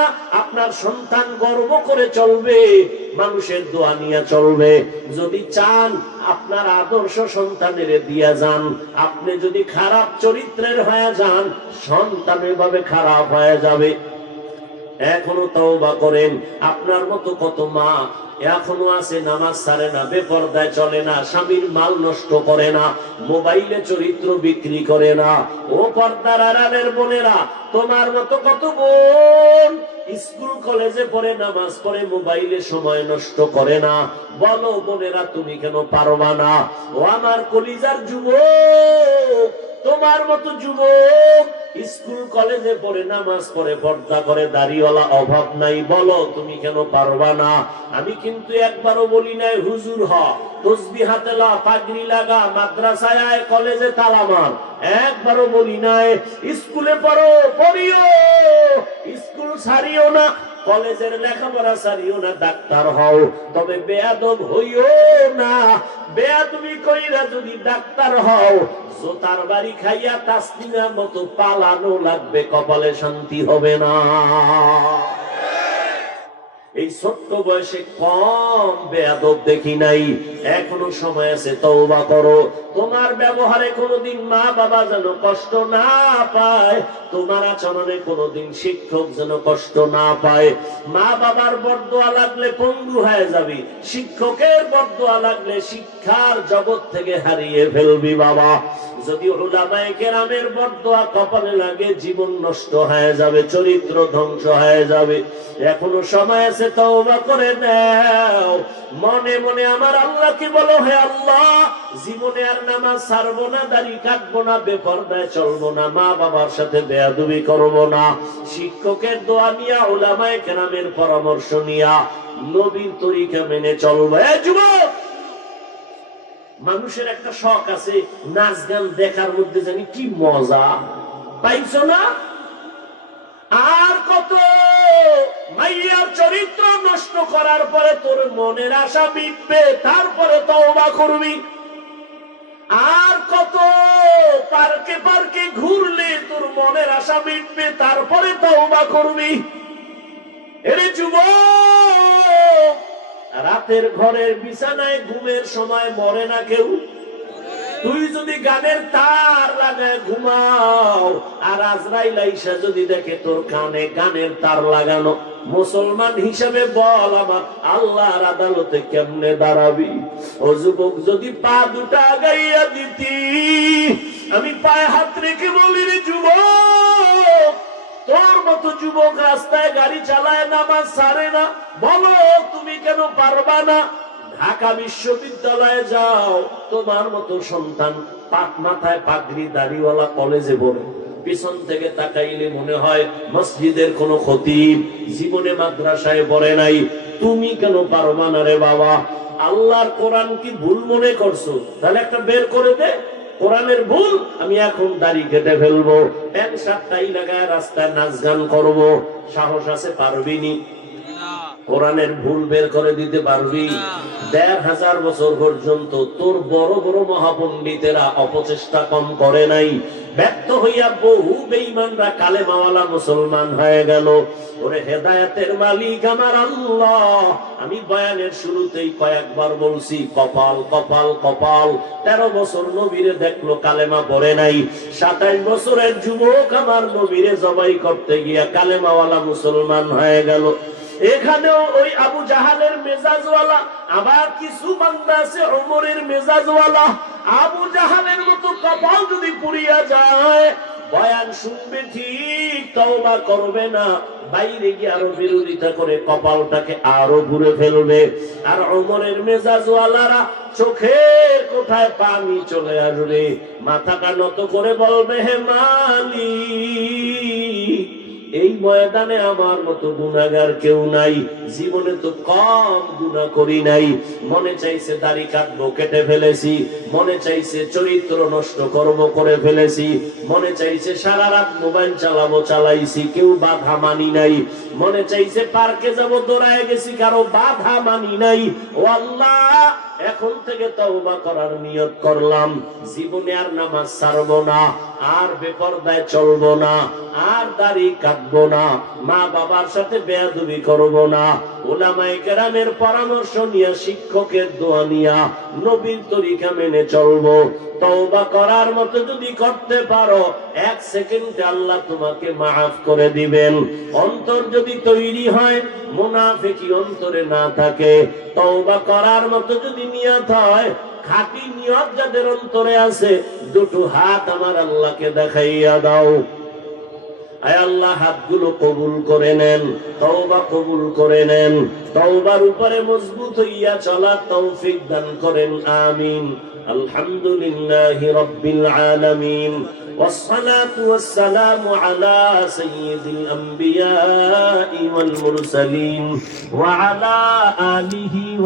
আপনার সন্তান গর্ব করে চলবে, মানুষের দোয়া নিয়ে চলবে? যদি চান, আপনার আদর্শ সন্তানের দিয়া যান। আপনি যদি খারাপ চরিত্রের হয়ে যান, সন্তান এভাবে খারাপ হয়ে যাবে। এখনো তওবা করেন। আপনার মতো কত মা এখনো আছে, নামাজ ছাড়ে না, বেপরদায় চলে না, স্বামীর মাল নষ্ট করে না, মোবাইলে চরিত্র বিক্রি করে না। ও পর্দার আড়ালের বোনেরা, তোমার মতো কত বোন স্কুল কলেজে পড়ে, নামাজ পড়ে, মোবাইলে সময় নষ্ট করে না। বলো বোনেরা, তুমি কেন পারবা না? ও আমার কলিজার যুবক, তোমার মতো যুবক স্কুল কলেজে পড়ে, নামাজ পড়ে, পর্দা করে, দাড়িওয়ালা অভাব নাই। বলো তুমি কেন পারবা না? আমি কিন্তু একবারও বলি নাই হুজুর হ, তসবিহ হাতে লা, পাগড়ি লাগা, মাদ্রাসায় আয়, কলেজে তালা মার। একবারও বলি নাই। স্কুলে পড়ো, পড়িও, স্কুল ছাড়িও না, কলেজের লেখাপড়া ছাড়িও না, ডাক্তার হও, তবে বেয়াদব হইও না। বেয়াদবি কইরা যদি ডাক্তার হও, জোতার বাড়ি খাইয়া তাসলিমার মতো পালানো লাগবে, কপালে শান্তি হবে না। এই ছোট্ট বয়সে কম বেয়াদব দেখি নাই। এখনো সময় আছে, তওবা করো। তোমার ব্যবহারে কোনোদিন মা বাবা যেন কষ্ট না পায়, তোমার আচরণে কোনোদিন শিক্ষক যেন কষ্ট না পায়। মা বাবার বরদোয়া লাগলে পঙ্গু হয়ে যাবি, শিক্ষকের বরদোয়া লাগলে শিক্ষার জগৎ থেকে হারিয়ে ফেলবি বাবা। যদি উলামায়ে কেরামের বরদোয়া কপালে লাগে, জীবন নষ্ট হয়ে যাবে, চরিত্র ধ্বংস হয়ে যাবে। এখনো সময় আছে, তওবা করে নাও। মনে মনে আমার আল্লাহকে বলো, হে আল্লাহ, জীবনে আর নামাজ ছাড়বো না, দাড়ি কাটবো না, বেপরদায় চলবো না, মা বাবার সাথে বেয়াদবি করবো না। শিক্ষকের দোয়া নিয়া, উলামায়ে কেরামের পরামর্শ নিয়া, নবীর তরিকা মেনে চলবো। এ যুবক, মানুষের একটা শখ আছে, নাচ গান দেখার মধ্যে জানি কি মজা পাইছো না? আর কত মাইয়ার চরিত্র নষ্ট করার পরে তোর মনের আশা মিটবে, তারপরে তওবা করবি। আর কত পার্কে পার্কে ঘুরলে তোর মনের আশা মিটবে, তারপরে তওবা করবি। এরে যুবক, রাতের ঘরের বিছানায় ঘুমের সময় মরে না কেউ। তুই যদি গানের তার লাগায় ঘুমাও, আর আজরাইল আইসা যদি দেখে তোর কানে গানের তার লাগানো, মুসলমান হিসাবে বল, আমার আল্লাহর আদালতে কেমনে দাঁড়াবি? ও যুবক, যদি পা দুটা আগাইয়া দিতি, আমি পায়ে হাত রেখে বলি, রে যুবক, তোর মতো যুবক রাস্তায় গাড়ি চালায়, নামাজ ছাড়ে না, বলো তুমি কেন পারবা না? ঢাকা বিশ্ববিদ্যালয়ে যাও, তোমার মতো সন্তান পাক মাথায় পাগড়ি দাড়িওয়ালা কলেজে পড়ে, পিছন থেকে তাকাইলে মনে হয় মসজিদের কোন খতিব, জীবনে মাদ্রাসায় পড়ে নাই। তুমি কেন পারবা না রে বাবা? আল্লাহর কোরআন কি ভুল মনে করছো? তাহলে একটা বের করে দে, কোরআনের ভুল। আমি এখন দাড়ি কেটে ফেলবো, প্যান্ট শার্টটাই লাগায় রাস্তায় নাচ গান করবো। সাহস আছে? পারবি নি? কোরআনের ভুল বের করে দিতে পারবি? ১৫০০ বছর পর্যন্ত তোর বড় বড় মহাপণ্ডিতেরা অপচেষ্টা কম করে নাই। ব্যর্থ হইয়া বহু বেঈমানরা কালেমাওয়ালা মুসলমান হয়ে গেল। ওরে হেদায়েতের মালিক আমার আল্লাহ, আমি বয়ানের শুরুতেই কয়েকবার বলছি, কপাল কপাল কপাল। ১৩ বছর নবীরে দেখলো, কালেমা পড়ে নাই। ২৭ বছরের যুবক আমার নবীরে জবাই করতে গিয়া কালেমাওয়ালা মুসলমান হয়ে গেল। এখানেও ওই আবু জাহালের মেজাজওয়ালা, আবার কিছু বান্দা আছে ওমরের মেজাজওয়ালা। আবু জাহালের মতো কপাল যদি পুড়িয়া যায়, বয়ান শুনবে ঠিক, তওবা করবে না, বাইরে গিয়ে আরো বিরোধিতা করে কপালটাকে আরো ঘুরে ফেলবে। আর ওমরের মেজাজওয়ালারা চোখের কোঠায় পানি চলে আসবে, মাথাটা নত করে বলবে, হে মালিক, এই ময়দানে আমার মতো গুনাহগার কেউ নাই, জীবনে তো কম গুনাহ করি নাই। মনে চাইছে দাড়ি কাটবো, কেটে ফেলেছি। মনে চাইছে চরিত্র নষ্ট করব, করে ফেলেছি। মনে চাইছে সারা রাত মোবাইল চালাবো, চালাইছি, কেউ বাধা মানি নাই। মনে চাইছে পার্কে যাব, দৌড়ায় গেছি, কারো বাধা মানি নাই। ও আল্লাহ, এখন থেকে তওবা করার নিয়ত করলাম, জীবনে আর নামাজ ছাড়বো না, আর বেপরদায় চলবো না, আর দাড়ি কাটবো না, মা বাবার সাথে বেয়াদবি করবো না। উলামায়ে কেরামের পরামর্শ নিয়ে, শিক্ষকের দোয়া নিয়া, নবীর তরিকা মেনে চলবো। তওবা করার মতো যদি করতে পারো, 1 সেকেন্ডে আল্লাহ তোমাকে মাফ করে দিবেন। অন্তর যদি তৈরি হয়, মুনাফিকি অন্তরে না থাকে, তওবা করার মতো যদি নিয়ত হয়, খাঁটি নিয়ত যাদের অন্তরে আছে, দুটো হাত আমার আল্লাহকে দেখাইয়া দাও। আয় আল্লাহ হাতগুলো কবুল করে নেন, তওবা কবুল করে নেন, তওবার উপরে মজবুত হইয়া চলার তৌফিক দান করেন, আমিন। আলহামদুলিল্লাহি রাব্বিল আলামিন, والصلاة والسلام على سيد الأنبياء والمرسلين وعلى آله